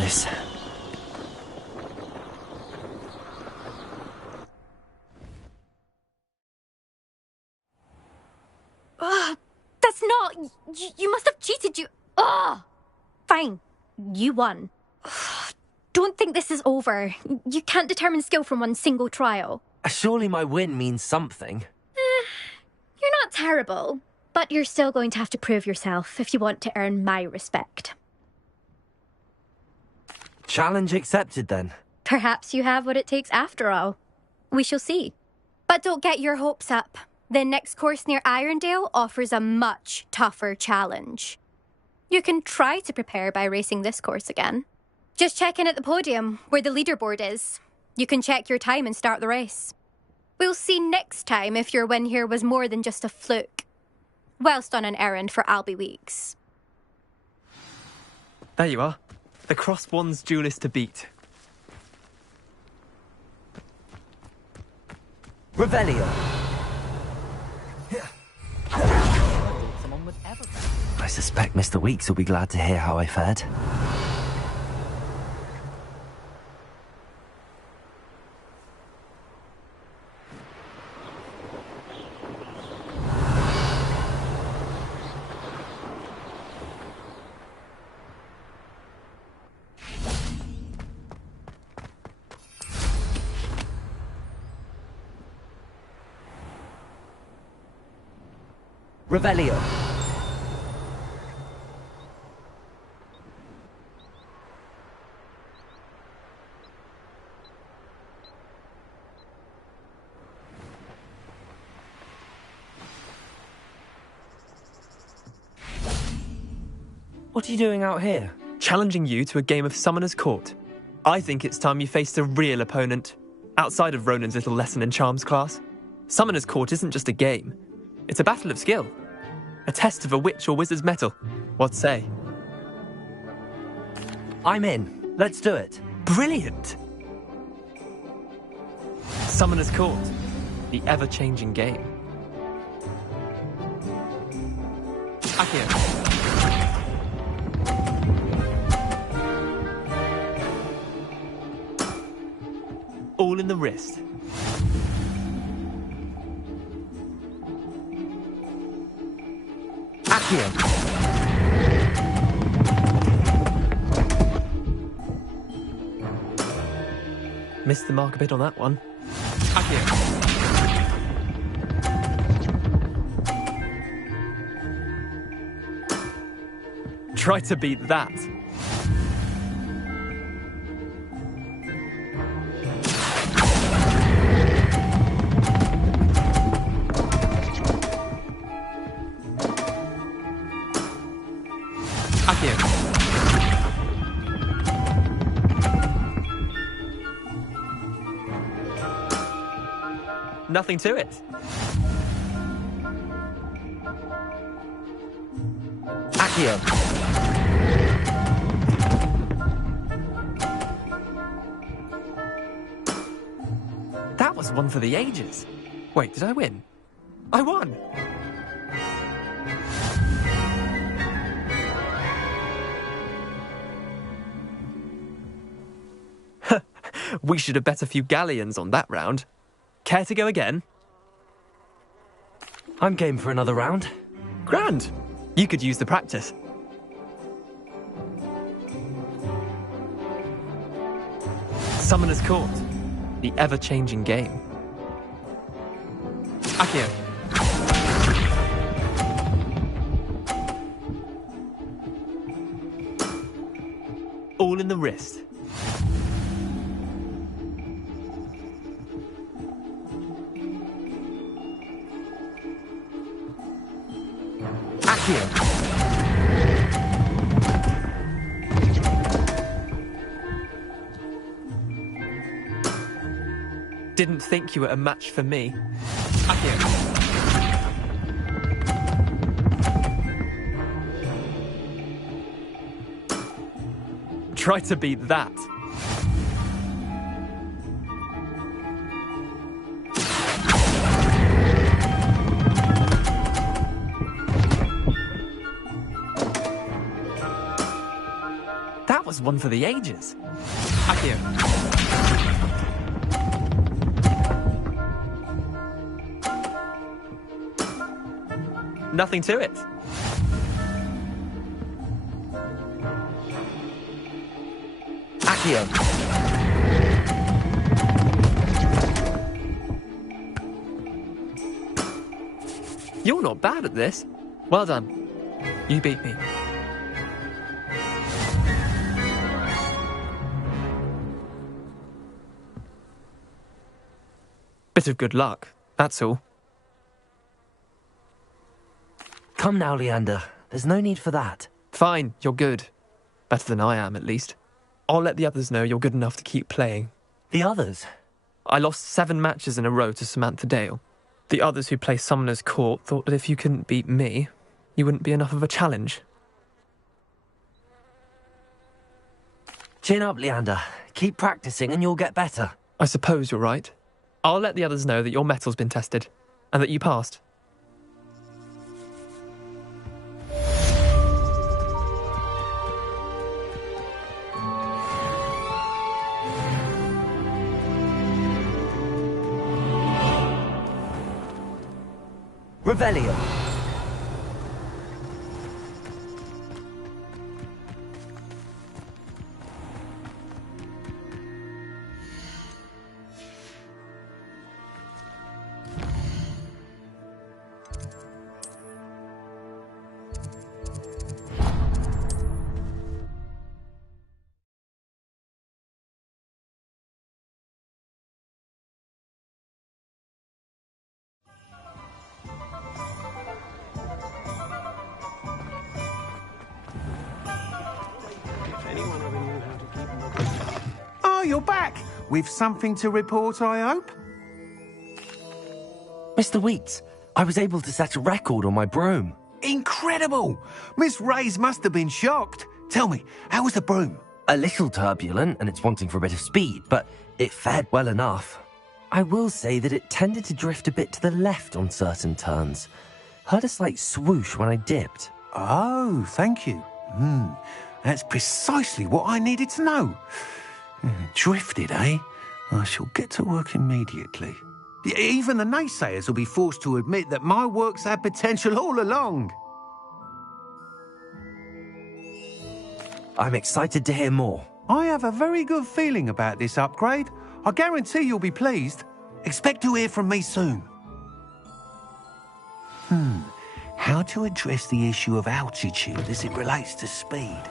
this. That's not... You must have cheated, you... Ugh! Fine. You won. Don't think this is over. You can't determine skill from one single trial. Surely my win means something. You're not terrible, but you're still going to have to prove yourself if you want to earn my respect. Challenge accepted, then. Perhaps you have what it takes after all. We shall see. But don't get your hopes up. The next course near Irondale offers a much tougher challenge. You can try to prepare by racing this course again. Just check in at the podium, where the leaderboard is. You can check your time and start the race. We'll see next time if your win here was more than just a fluke. Whilst on an errand for Albie Weeks. There you are. The Crosswands duelist to beat. Revelio. I suspect Mr. Weeks will be glad to hear how I fared. Revelio. What are you doing out here? Challenging you to a game of Summoner's Court. I think it's time you faced a real opponent, outside of Ronan's little lesson in charms class. Summoner's Court isn't just a game. It's a battle of skill. A test of a witch or wizard's mettle. What say? I'm in. Let's do it. Brilliant! Summoner's Court. The ever-changing game. Accio. All in the wrist. Accio. Missed the mark a bit on that one. Accio. Try to beat that. Nothing to it. Accio. That was one for the ages. Wait, did I win? I won! We should have bet a few galleons on that round. Care to go again? I'm game for another round. Grand! You could use the practice. Summoner's Court. The ever-changing game. Accio. All in the wrist. Accio. Didn't think you were a match for me. Accio. Try to beat that. was one for the ages. Accio. Nothing to it. Accio. You're not bad at this. Well done. You beat me. Bit of good luck, that's all. Come now, Leander. There's no need for that. Fine, you're good. Better than I am, at least. I'll let the others know you're good enough to keep playing. The others? I lost 7 matches in a row to Samantha Dale. The others who play Summoner's Court thought that if you couldn't beat me, you wouldn't be enough of a challenge. Chin up, Leander. Keep practicing and you'll get better. I suppose you're right. I'll let the others know that your metal's been tested, and that you passed. Revelio. Oh, you're back! With something to report, I hope? Mr. Weeks, I was able to set a record on my broom. Incredible! Miss Reyes must have been shocked. Tell me, how was the broom? A little turbulent, and it's wanting for a bit of speed, but it fared well enough. I will say that it tended to drift a bit to the left on certain turns. Heard a slight swoosh when I dipped. Oh, thank you. That's precisely what I needed to know. Drifted, eh? I shall get to work immediately. Even the naysayers will be forced to admit that my work's had potential all along. I'm excited to hear more. I have a very good feeling about this upgrade. I guarantee you'll be pleased. Expect to hear from me soon. How to address the issue of altitude as it relates to speed?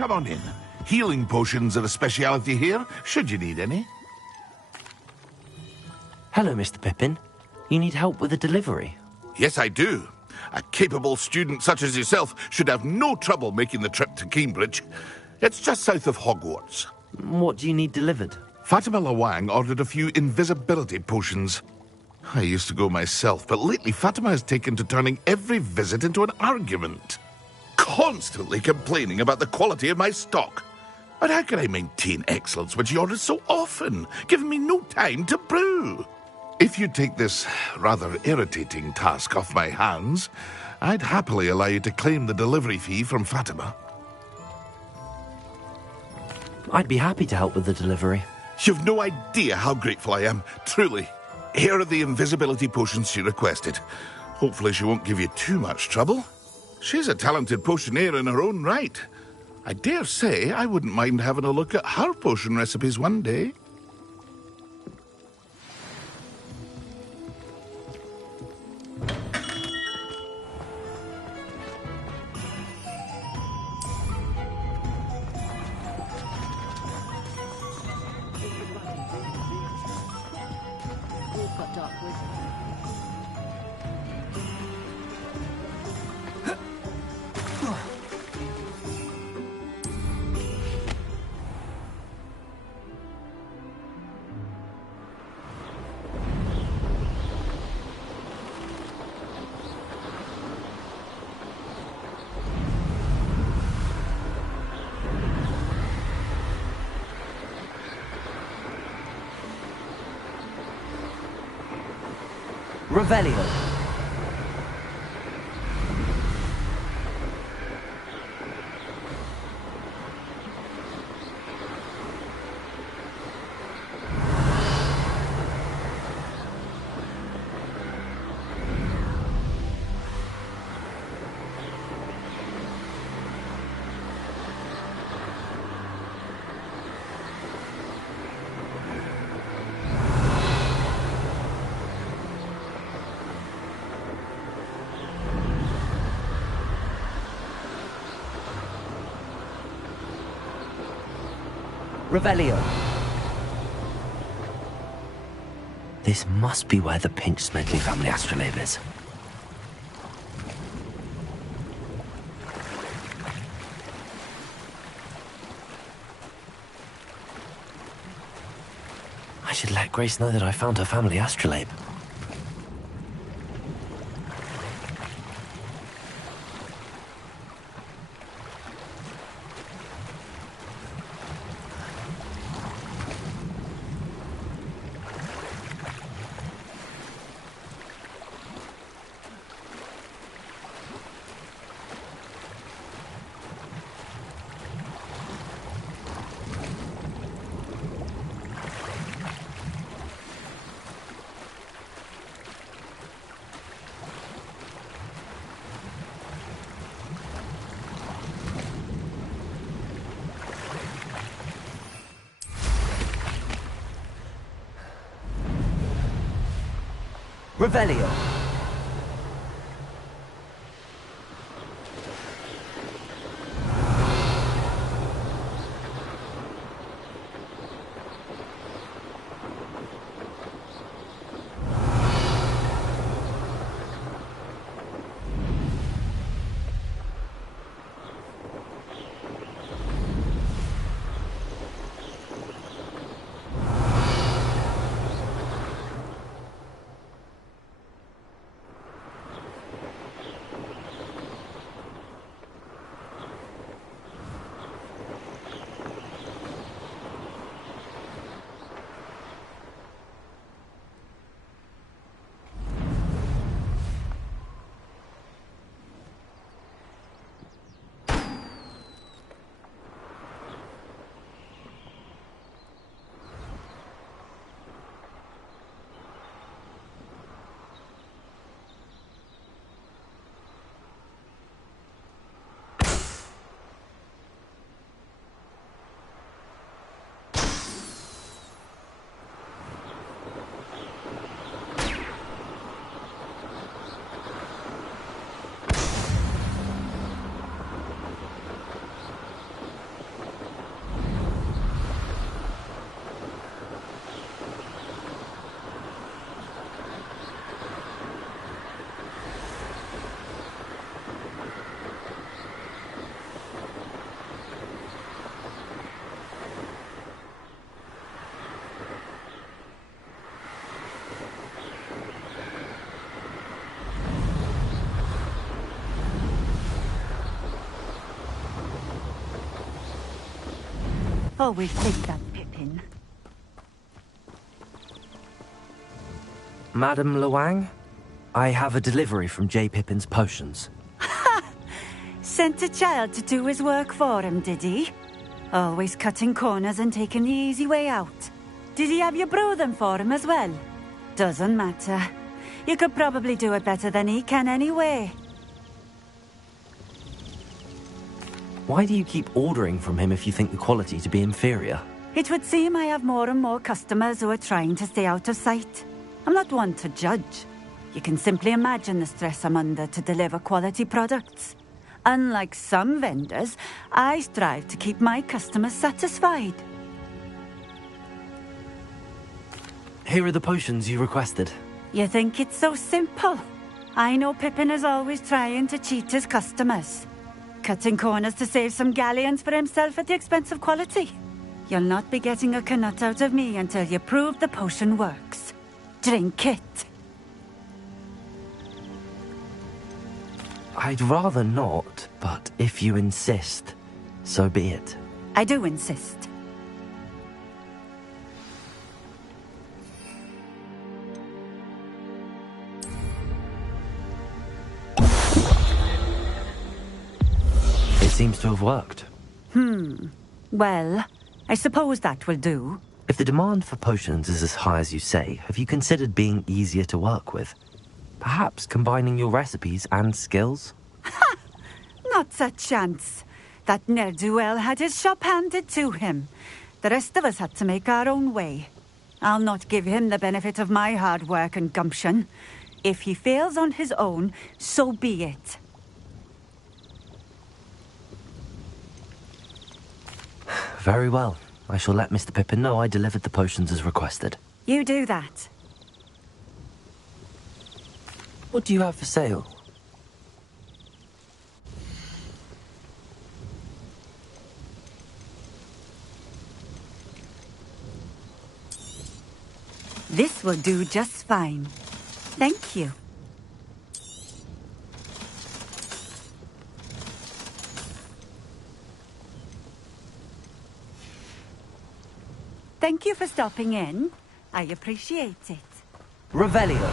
Come on in. Healing potions are a speciality here, should you need any. Hello, Mr. Pippin. You need help with a delivery? Yes, I do. A capable student such as yourself should have no trouble making the trip to Cambridge. It's just south of Hogwarts. What do you need delivered? Fatima Lawang ordered a few invisibility potions. I used to go myself, but lately Fatima has taken to turning every visit into an argument. Constantly complaining about the quality of my stock. But how can I maintain excellence when she orders so often, giving me no time to brew? If you take this rather irritating task off my hands, I'd happily allow you to claim the delivery fee from Fatima. I'd be happy to help with the delivery. You've no idea how grateful I am, truly. Here are the invisibility potions she requested. Hopefully she won't give you too much trouble. She's a talented potioneer in her own right. I dare say I wouldn't mind having a look at her potion recipes one day. Revelio. Revelio. This must be where the Pinch Smedley family astrolabe is. I should let Grace know that I found her family astrolabe. Revelio. Always think that, Pippin. Madame Luang, I have a delivery from J. Pippin's potions. Sent a child to do his work for him, did he? Always cutting corners and taking the easy way out. Did he have you brew them for him as well? Doesn't matter. You could probably do it better than he can anyway. Why do you keep ordering from him if you think the quality to be inferior? It would seem I have more and more customers who are trying to stay out of sight. I'm not one to judge. You can simply imagine the stress I'm under to deliver quality products. Unlike some vendors, I strive to keep my customers satisfied. Here are the potions you requested. You think it's so simple? I know Pippin is always trying to cheat his customers. Cutting corners to save some galleons for himself at the expense of quality. You'll not be getting a canut out of me until you prove the potion works. Drink it. I'd rather not, but if you insist, so be it. I do insist. It seems to have worked. Well, I suppose that will do. If the demand for potions is as high as you say, have you considered being easier to work with? Perhaps combining your recipes and skills? Not a chance. That ne'er-do-well had his shop handed to him. The rest of us had to make our own way. I'll not give him the benefit of my hard work and gumption. If he fails on his own, so be it. Very well. I shall let Mr. Pippin know I delivered the potions as requested. You do that. What do you have for sale? This will do just fine. Thank you. Thank you for stopping in. I appreciate it. Revelio.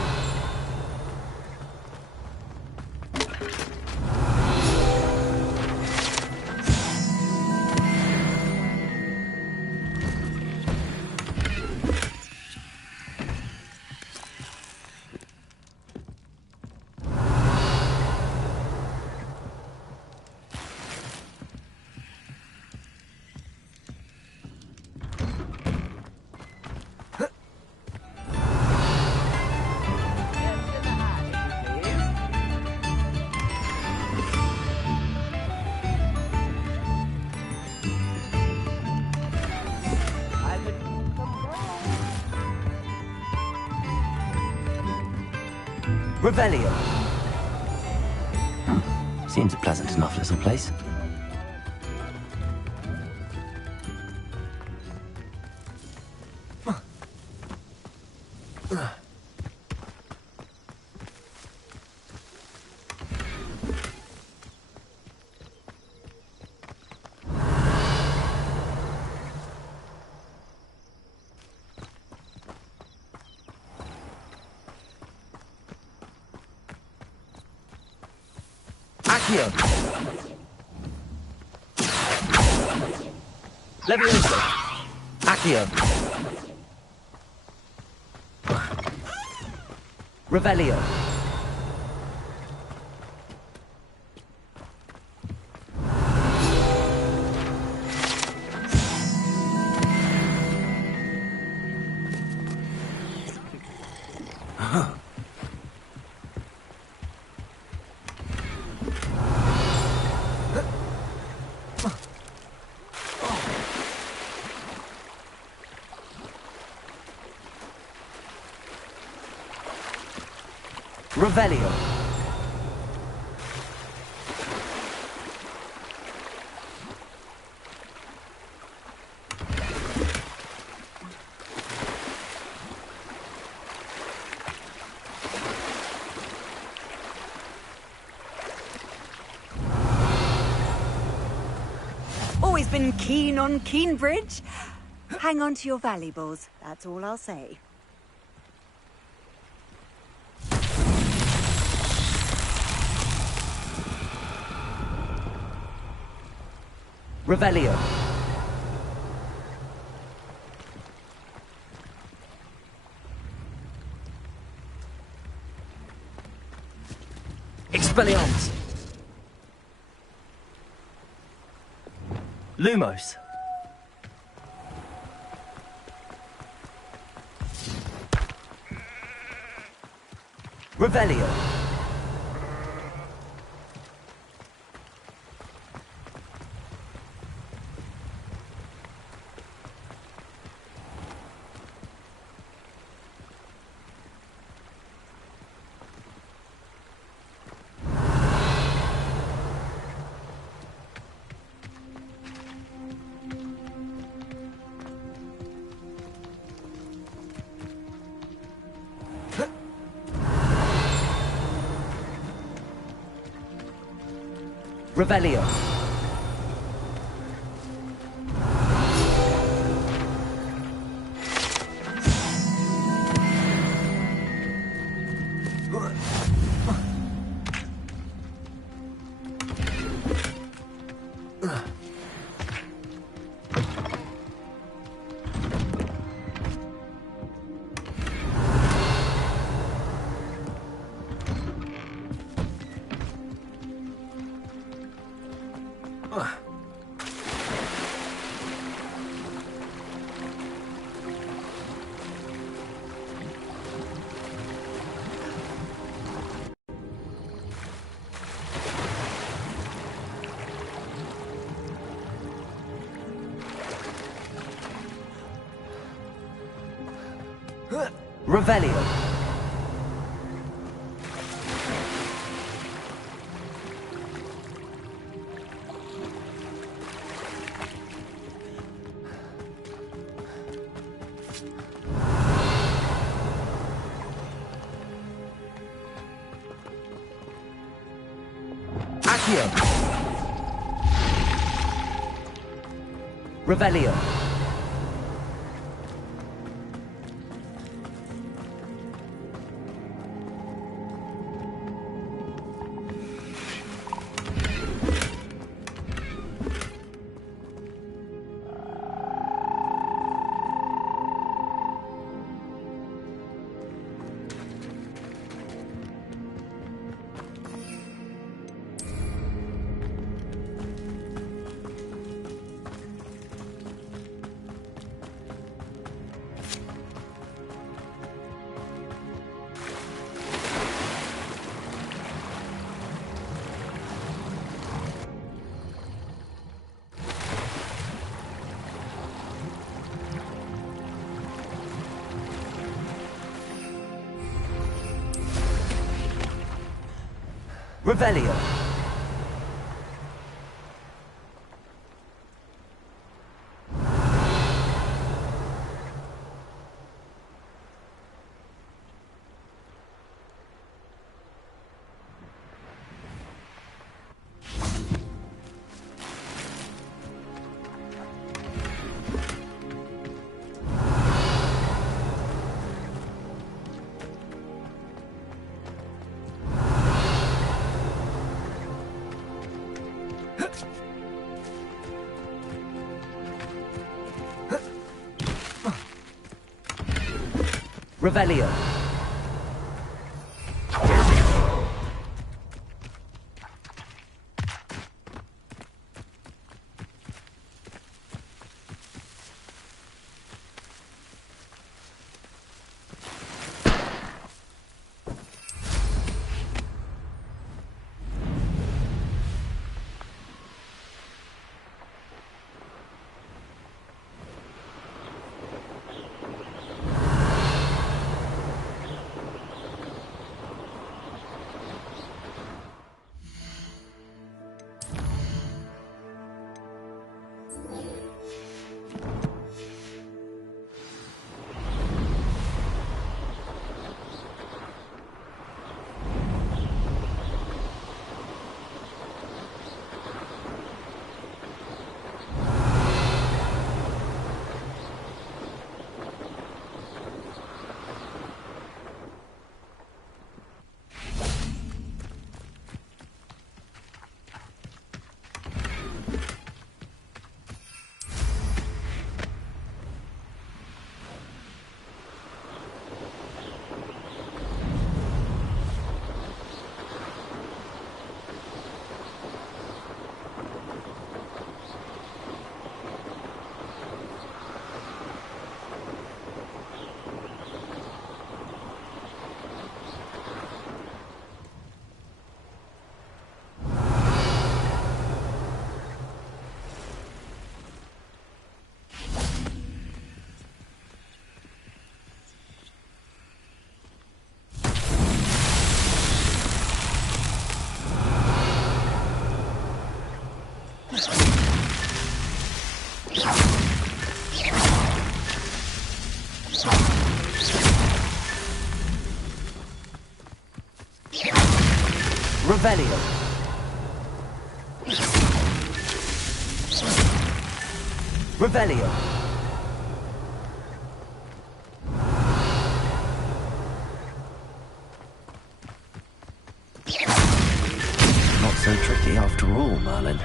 Revelio. Seems a pleasant enough little place. Accio. Levioso. Accio. Revelio. Revelio. Always been keen on Keenbridge. Hang on to your valuables, that's all I'll say. Revelio. Expelliarmus. Lumos. Revelio. Revelio. Revelio. Accio. Revelio. Revelio. Revelio. Revelio. Revelio. Not so tricky after all, Merlin.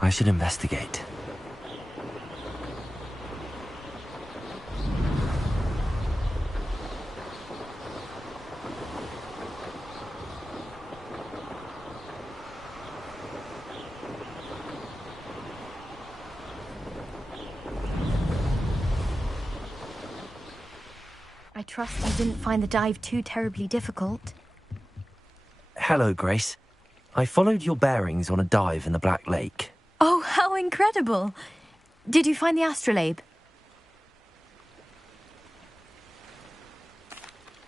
I should investigate. I trust you didn't find the dive too terribly difficult. Hello, Grace. I followed your bearings on a dive in the Black Lake. Oh, how incredible! Did you find the astrolabe?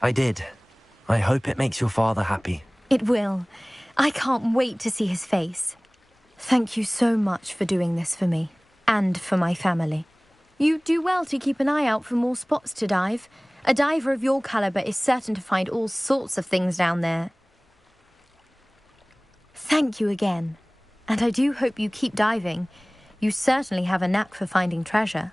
I did. I hope it makes your father happy. It will. I can't wait to see his face. Thank you so much for doing this for me, and for my family. You do well to keep an eye out for more spots to dive. A diver of your caliber is certain to find all sorts of things down there. Thank you again. And I do hope you keep diving. You certainly have a knack for finding treasure.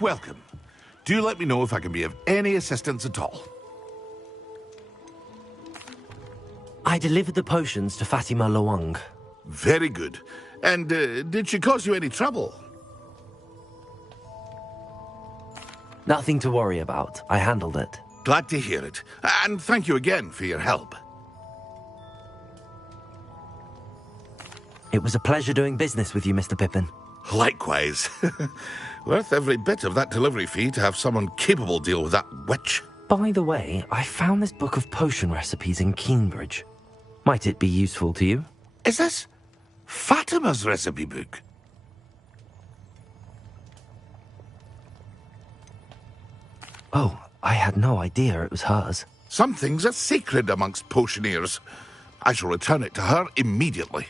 Welcome. Do let me know if I can be of any assistance at all. I delivered the potions to Fatima Lawang. Very good. And did she cause you any trouble? Nothing to worry about. I handled it. Glad to hear it. And thank you again for your help. It was a pleasure doing business with you, Mr. Pippin. Likewise. Worth every bit of that delivery fee to have someone capable deal with that witch. By the way, I found this book of potion recipes in Keenbridge. Might it be useful to you? Is this Fatima's recipe book? Oh, I had no idea it was hers. Some things are sacred amongst potioneers. I shall return it to her immediately.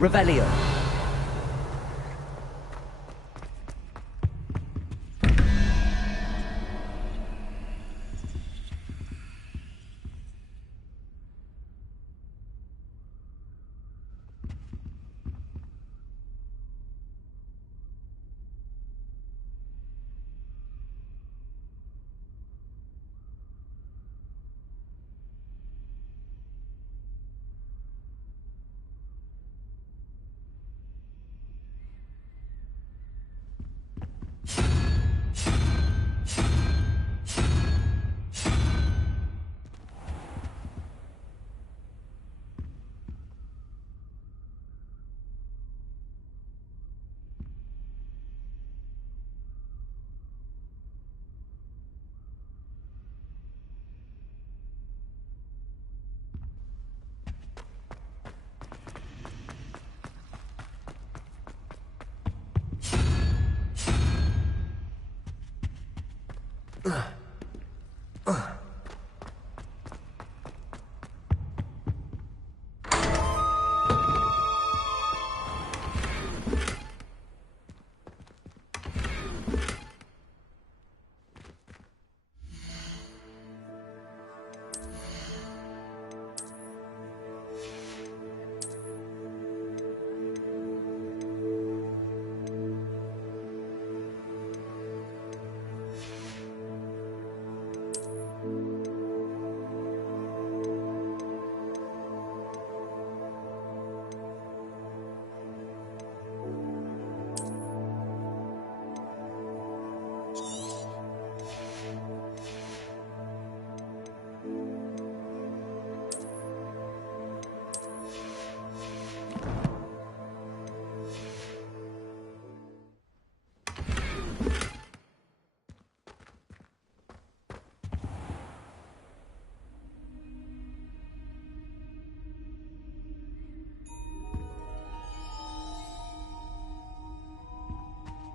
Revelio.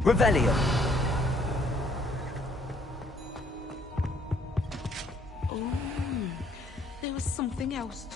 Revelio. Oh, there was something else.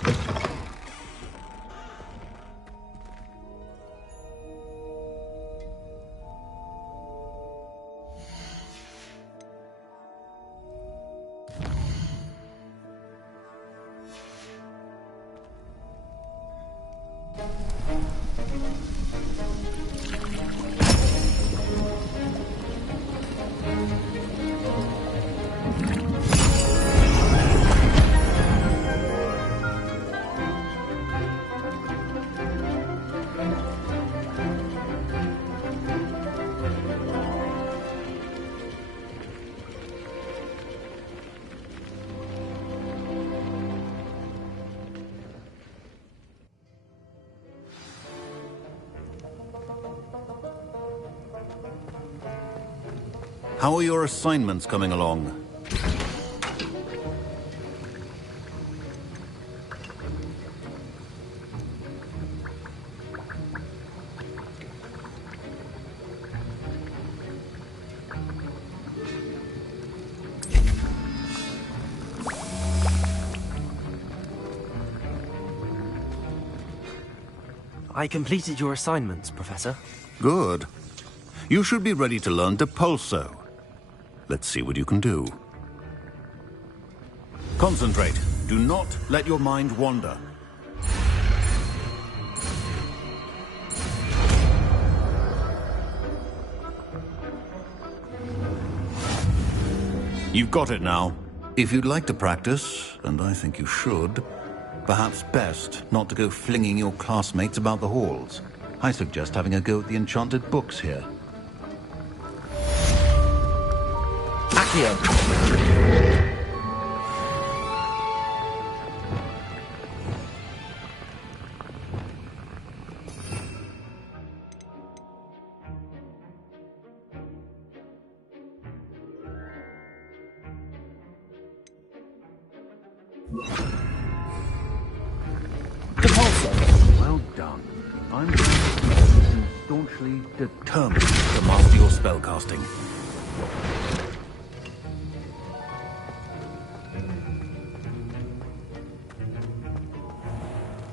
How are your assignments coming along? I completed your assignments, Professor. Good. You should be ready to learn Depulso. Let's see what you can do. Concentrate. Do not let your mind wander. You've got it now. If you'd like to practice, and I think you should, perhaps best not to go flinging your classmates about the halls. I suggest having a go at the enchanted books here. Accio! Well done. I'm staunchly determined to master your spellcasting.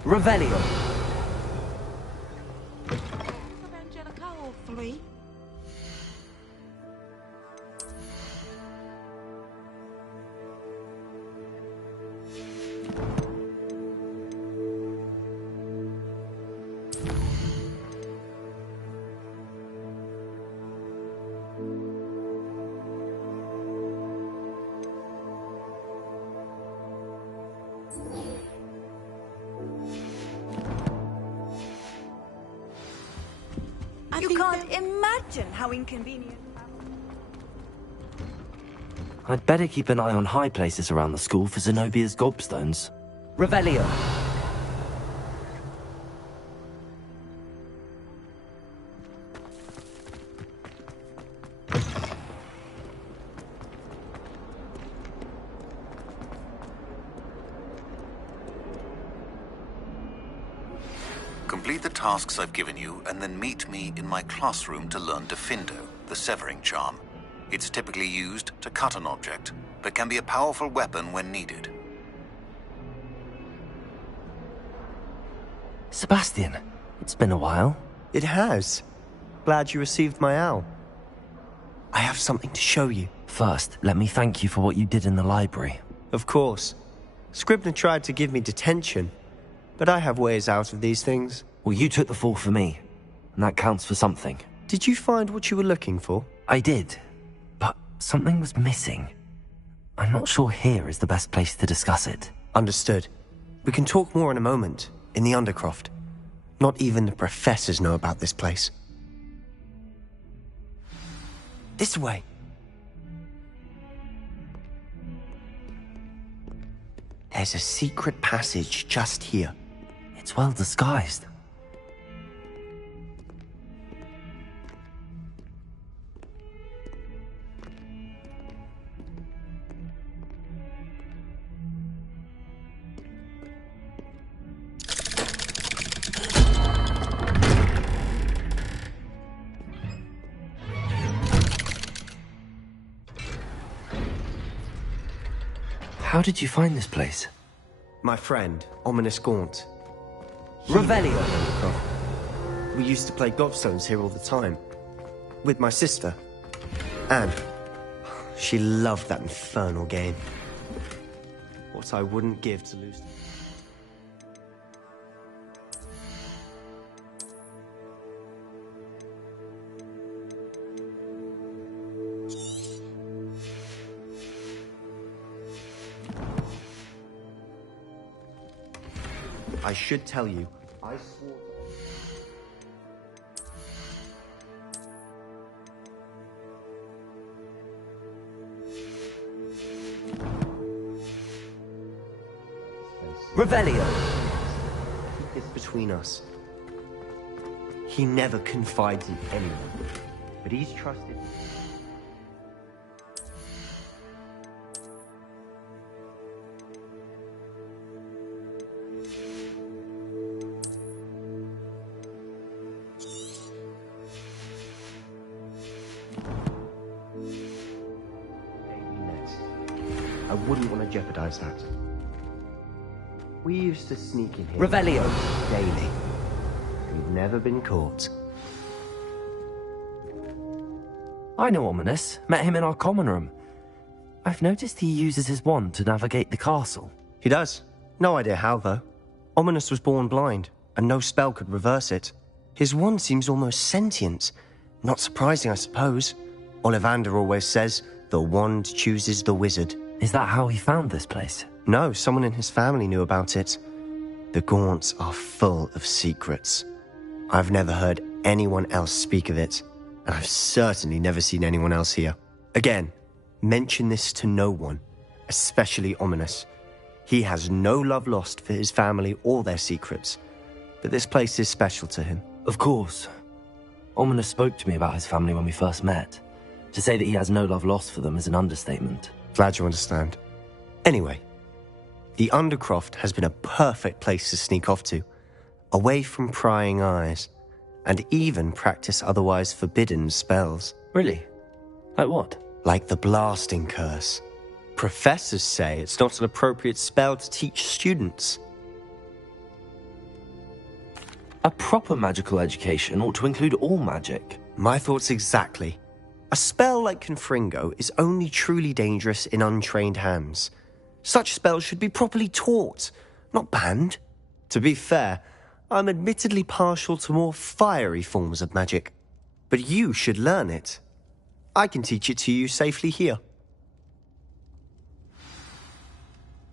Revelio. You can't imagine how inconvenient. I'd better keep an eye on high places around the school for Zenobia's gobstones. Revelio. Complete the tasks I've given you, and then meet me in my classroom to learn Defindo, the severing charm. It's typically used to cut an object, but can be a powerful weapon when needed. Sebastian, it's been a while. It has. Glad you received my owl. I have something to show you. First, let me thank you for what you did in the library. Of course. Scribner tried to give me detention, but I have ways out of these things. Well, you took the fall for me, and that counts for something. Did you find what you were looking for? I did, but something was missing. I'm not sure here is the best place to discuss it. Understood. We can talk more in a moment, in the Undercroft. Not even the professors know about this place. This way. There's a secret passage just here. It's well disguised. How did you find this place? My friend, Ominous Gaunt. Revelio. We used to play gobstones here all the time. With my sister, Anne. She loved that infernal game. What I wouldn't give to lose. I should tell you, I swore... Revelio. Keep this between us. He never confides in anyone, but he's trusted. I wouldn't want to jeopardize that. We used to sneak in here Revelio. daily. We've never been caught. I know Ominous. Met him in our common room. I've noticed he uses his wand to navigate the castle. He does. No idea how, though. Ominis was born blind, and no spell could reverse it. His wand seems almost sentient. Not surprising, I suppose. Ollivander always says, the wand chooses the wizard. Is that how he found this place? No, someone in his family knew about it. The Gaunts are full of secrets. I've never heard anyone else speak of it, and I've certainly never seen anyone else here. Again, mention this to no one, especially Ominis. He has no love lost for his family or their secrets, but this place is special to him. Of course. Ominis spoke to me about his family when we first met. To say that he has no love lost for them is an understatement. Glad you understand. Anyway, the Undercroft has been a perfect place to sneak off to, away from prying eyes, and even practice otherwise forbidden spells. Really? Like what? Like the Blasting Curse. Professors say it's not an appropriate spell to teach students. A proper magical education ought to include all magic. My thoughts exactly. A spell like Confringo is only truly dangerous in untrained hands. Such spells should be properly taught, not banned. To be fair, I'm admittedly partial to more fiery forms of magic. But you should learn it. I can teach it to you safely here.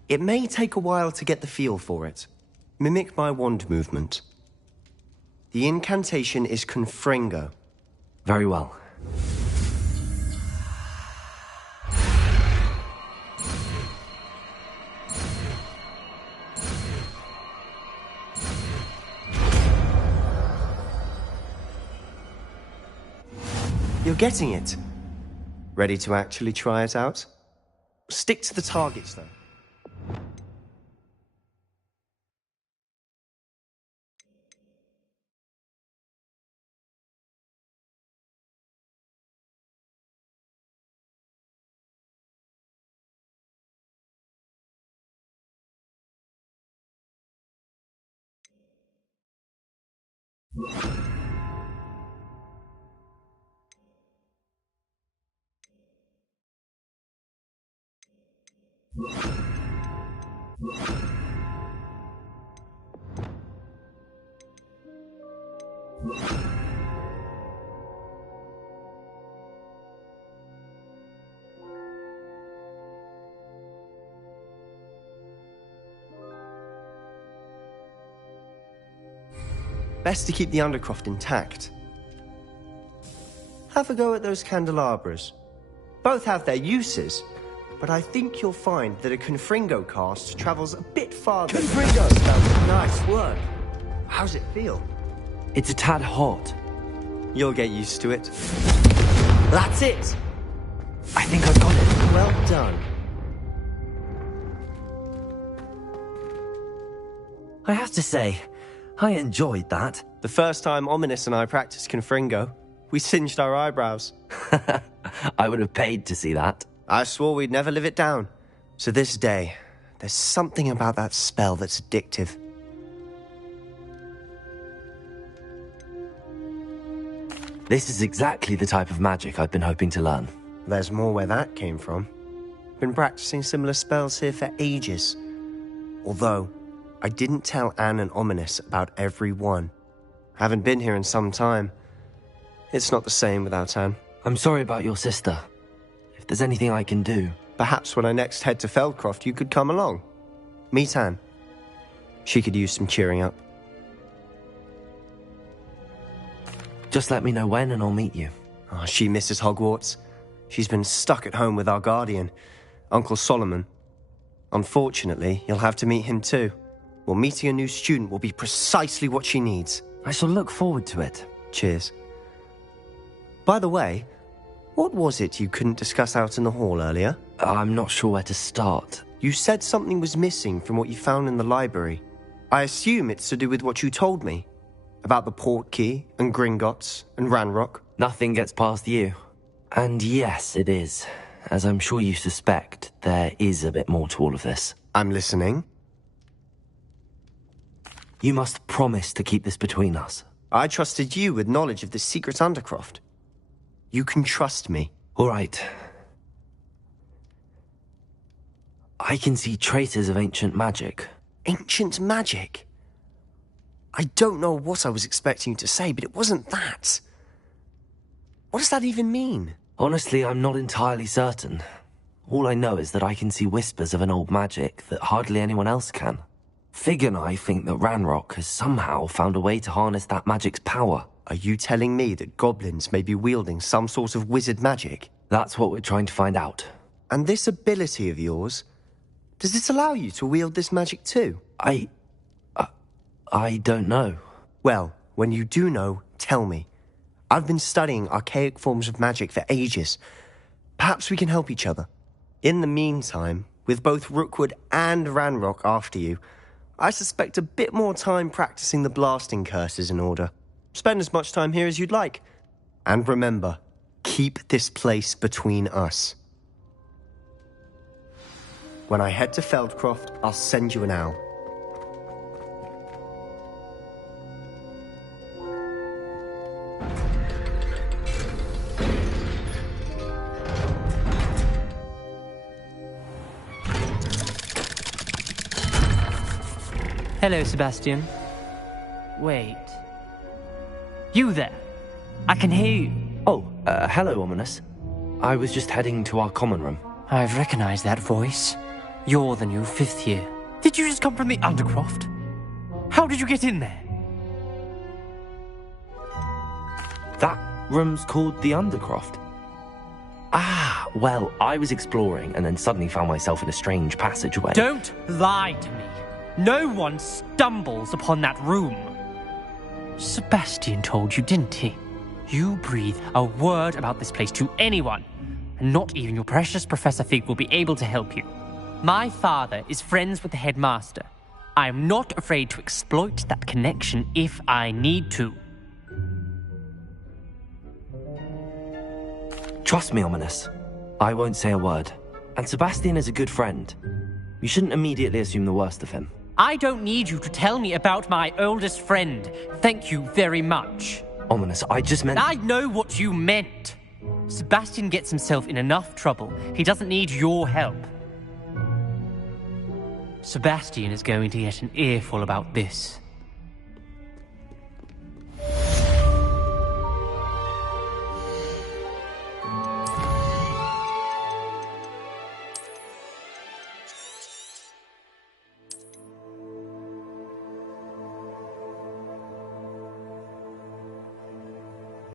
It may take a while to get the feel for it. Mimic my wand movement. The incantation is Confringo. Very well. You're getting it. Ready to actually try it out? Stick to the targets, though. Best to keep the Undercroft intact. Have a go at those candelabras. Both have their uses, but I think you'll find that a Confringo cast travels a bit farther. Confringo! Nice work. How's it feel? It's a tad hot. You'll get used to it. That's it! I think I've got it. Well done. I have to say, I enjoyed that. The first time Ominis and I practiced Confringo, we singed our eyebrows. I would have paid to see that. I swore we'd never live it down. So this day, there's something about that spell that's addictive. This is exactly the type of magic I've been hoping to learn. There's more where that came from. Been practicing similar spells here for ages. Although, I didn't tell Anne and Ominis about every one. Haven't been here in some time. It's not the same without Anne. I'm sorry about your sister. If there's anything I can do... Perhaps when I next head to Feldcroft, you could come along. Meet Anne. She could use some cheering up. Just let me know when and I'll meet you. Oh, she misses Hogwarts. She's been stuck at home with our guardian, Uncle Solomon. Unfortunately, you'll have to meet him too. Well, meeting a new student will be precisely what she needs. I shall look forward to it. Cheers. By the way, what was it you couldn't discuss out in the hall earlier? I'm not sure where to start. You said something was missing from what you found in the library. I assume it's to do with what you told me. About the Portkey, and Gringotts, and Ranrock. Nothing gets past you. And yes, it is. As I'm sure you suspect, there is a bit more to all of this. I'm listening. You must promise to keep this between us. I trusted you with knowledge of the secret Undercroft. You can trust me. All right. I can see traces of ancient magic. Ancient magic? I don't know what I was expecting you to say, but it wasn't that. What does that even mean? Honestly, I'm not entirely certain. All I know is that I can see whispers of an old magic that hardly anyone else can. Fig and I think that Ranrock has somehow found a way to harness that magic's power. Are you telling me that goblins may be wielding some sort of wizard magic? That's what we're trying to find out. And this ability of yours, does it allow you to wield this magic too? I don't know. Well, when you do know, tell me. I've been studying archaic forms of magic for ages. Perhaps we can help each other. In the meantime, with both Rookwood and Ranrock after you, I suspect a bit more time practicing the blasting curse is in order. Spend as much time here as you'd like. And remember, keep this place between us. When I head to Feldcroft, I'll send you an owl. Hello, Sebastian. Wait. You there? I can hear you. Oh, hello, Ominous. I was just heading to our common room. I've recognized that voice. You're the new 5th year. Did you just come from the Undercroft? How did you get in there? That room's called the Undercroft. Ah, well, I was exploring and then suddenly found myself in a strange passageway. Don't lie to me. No one stumbles upon that room. Sebastian told you, didn't he? You breathe a word about this place to anyone, and not even your precious Professor Fig will be able to help you. My father is friends with the headmaster. I am not afraid to exploit that connection if I need to. Trust me, Ominous. I won't say a word. And Sebastian is a good friend. You shouldn't immediately assume the worst of him. I don't need you to tell me about my oldest friend. Thank you very much. Ominous, I just meant... I know what you meant. Sebastian gets himself in enough trouble. He doesn't need your help. Sebastian is going to get an earful about this.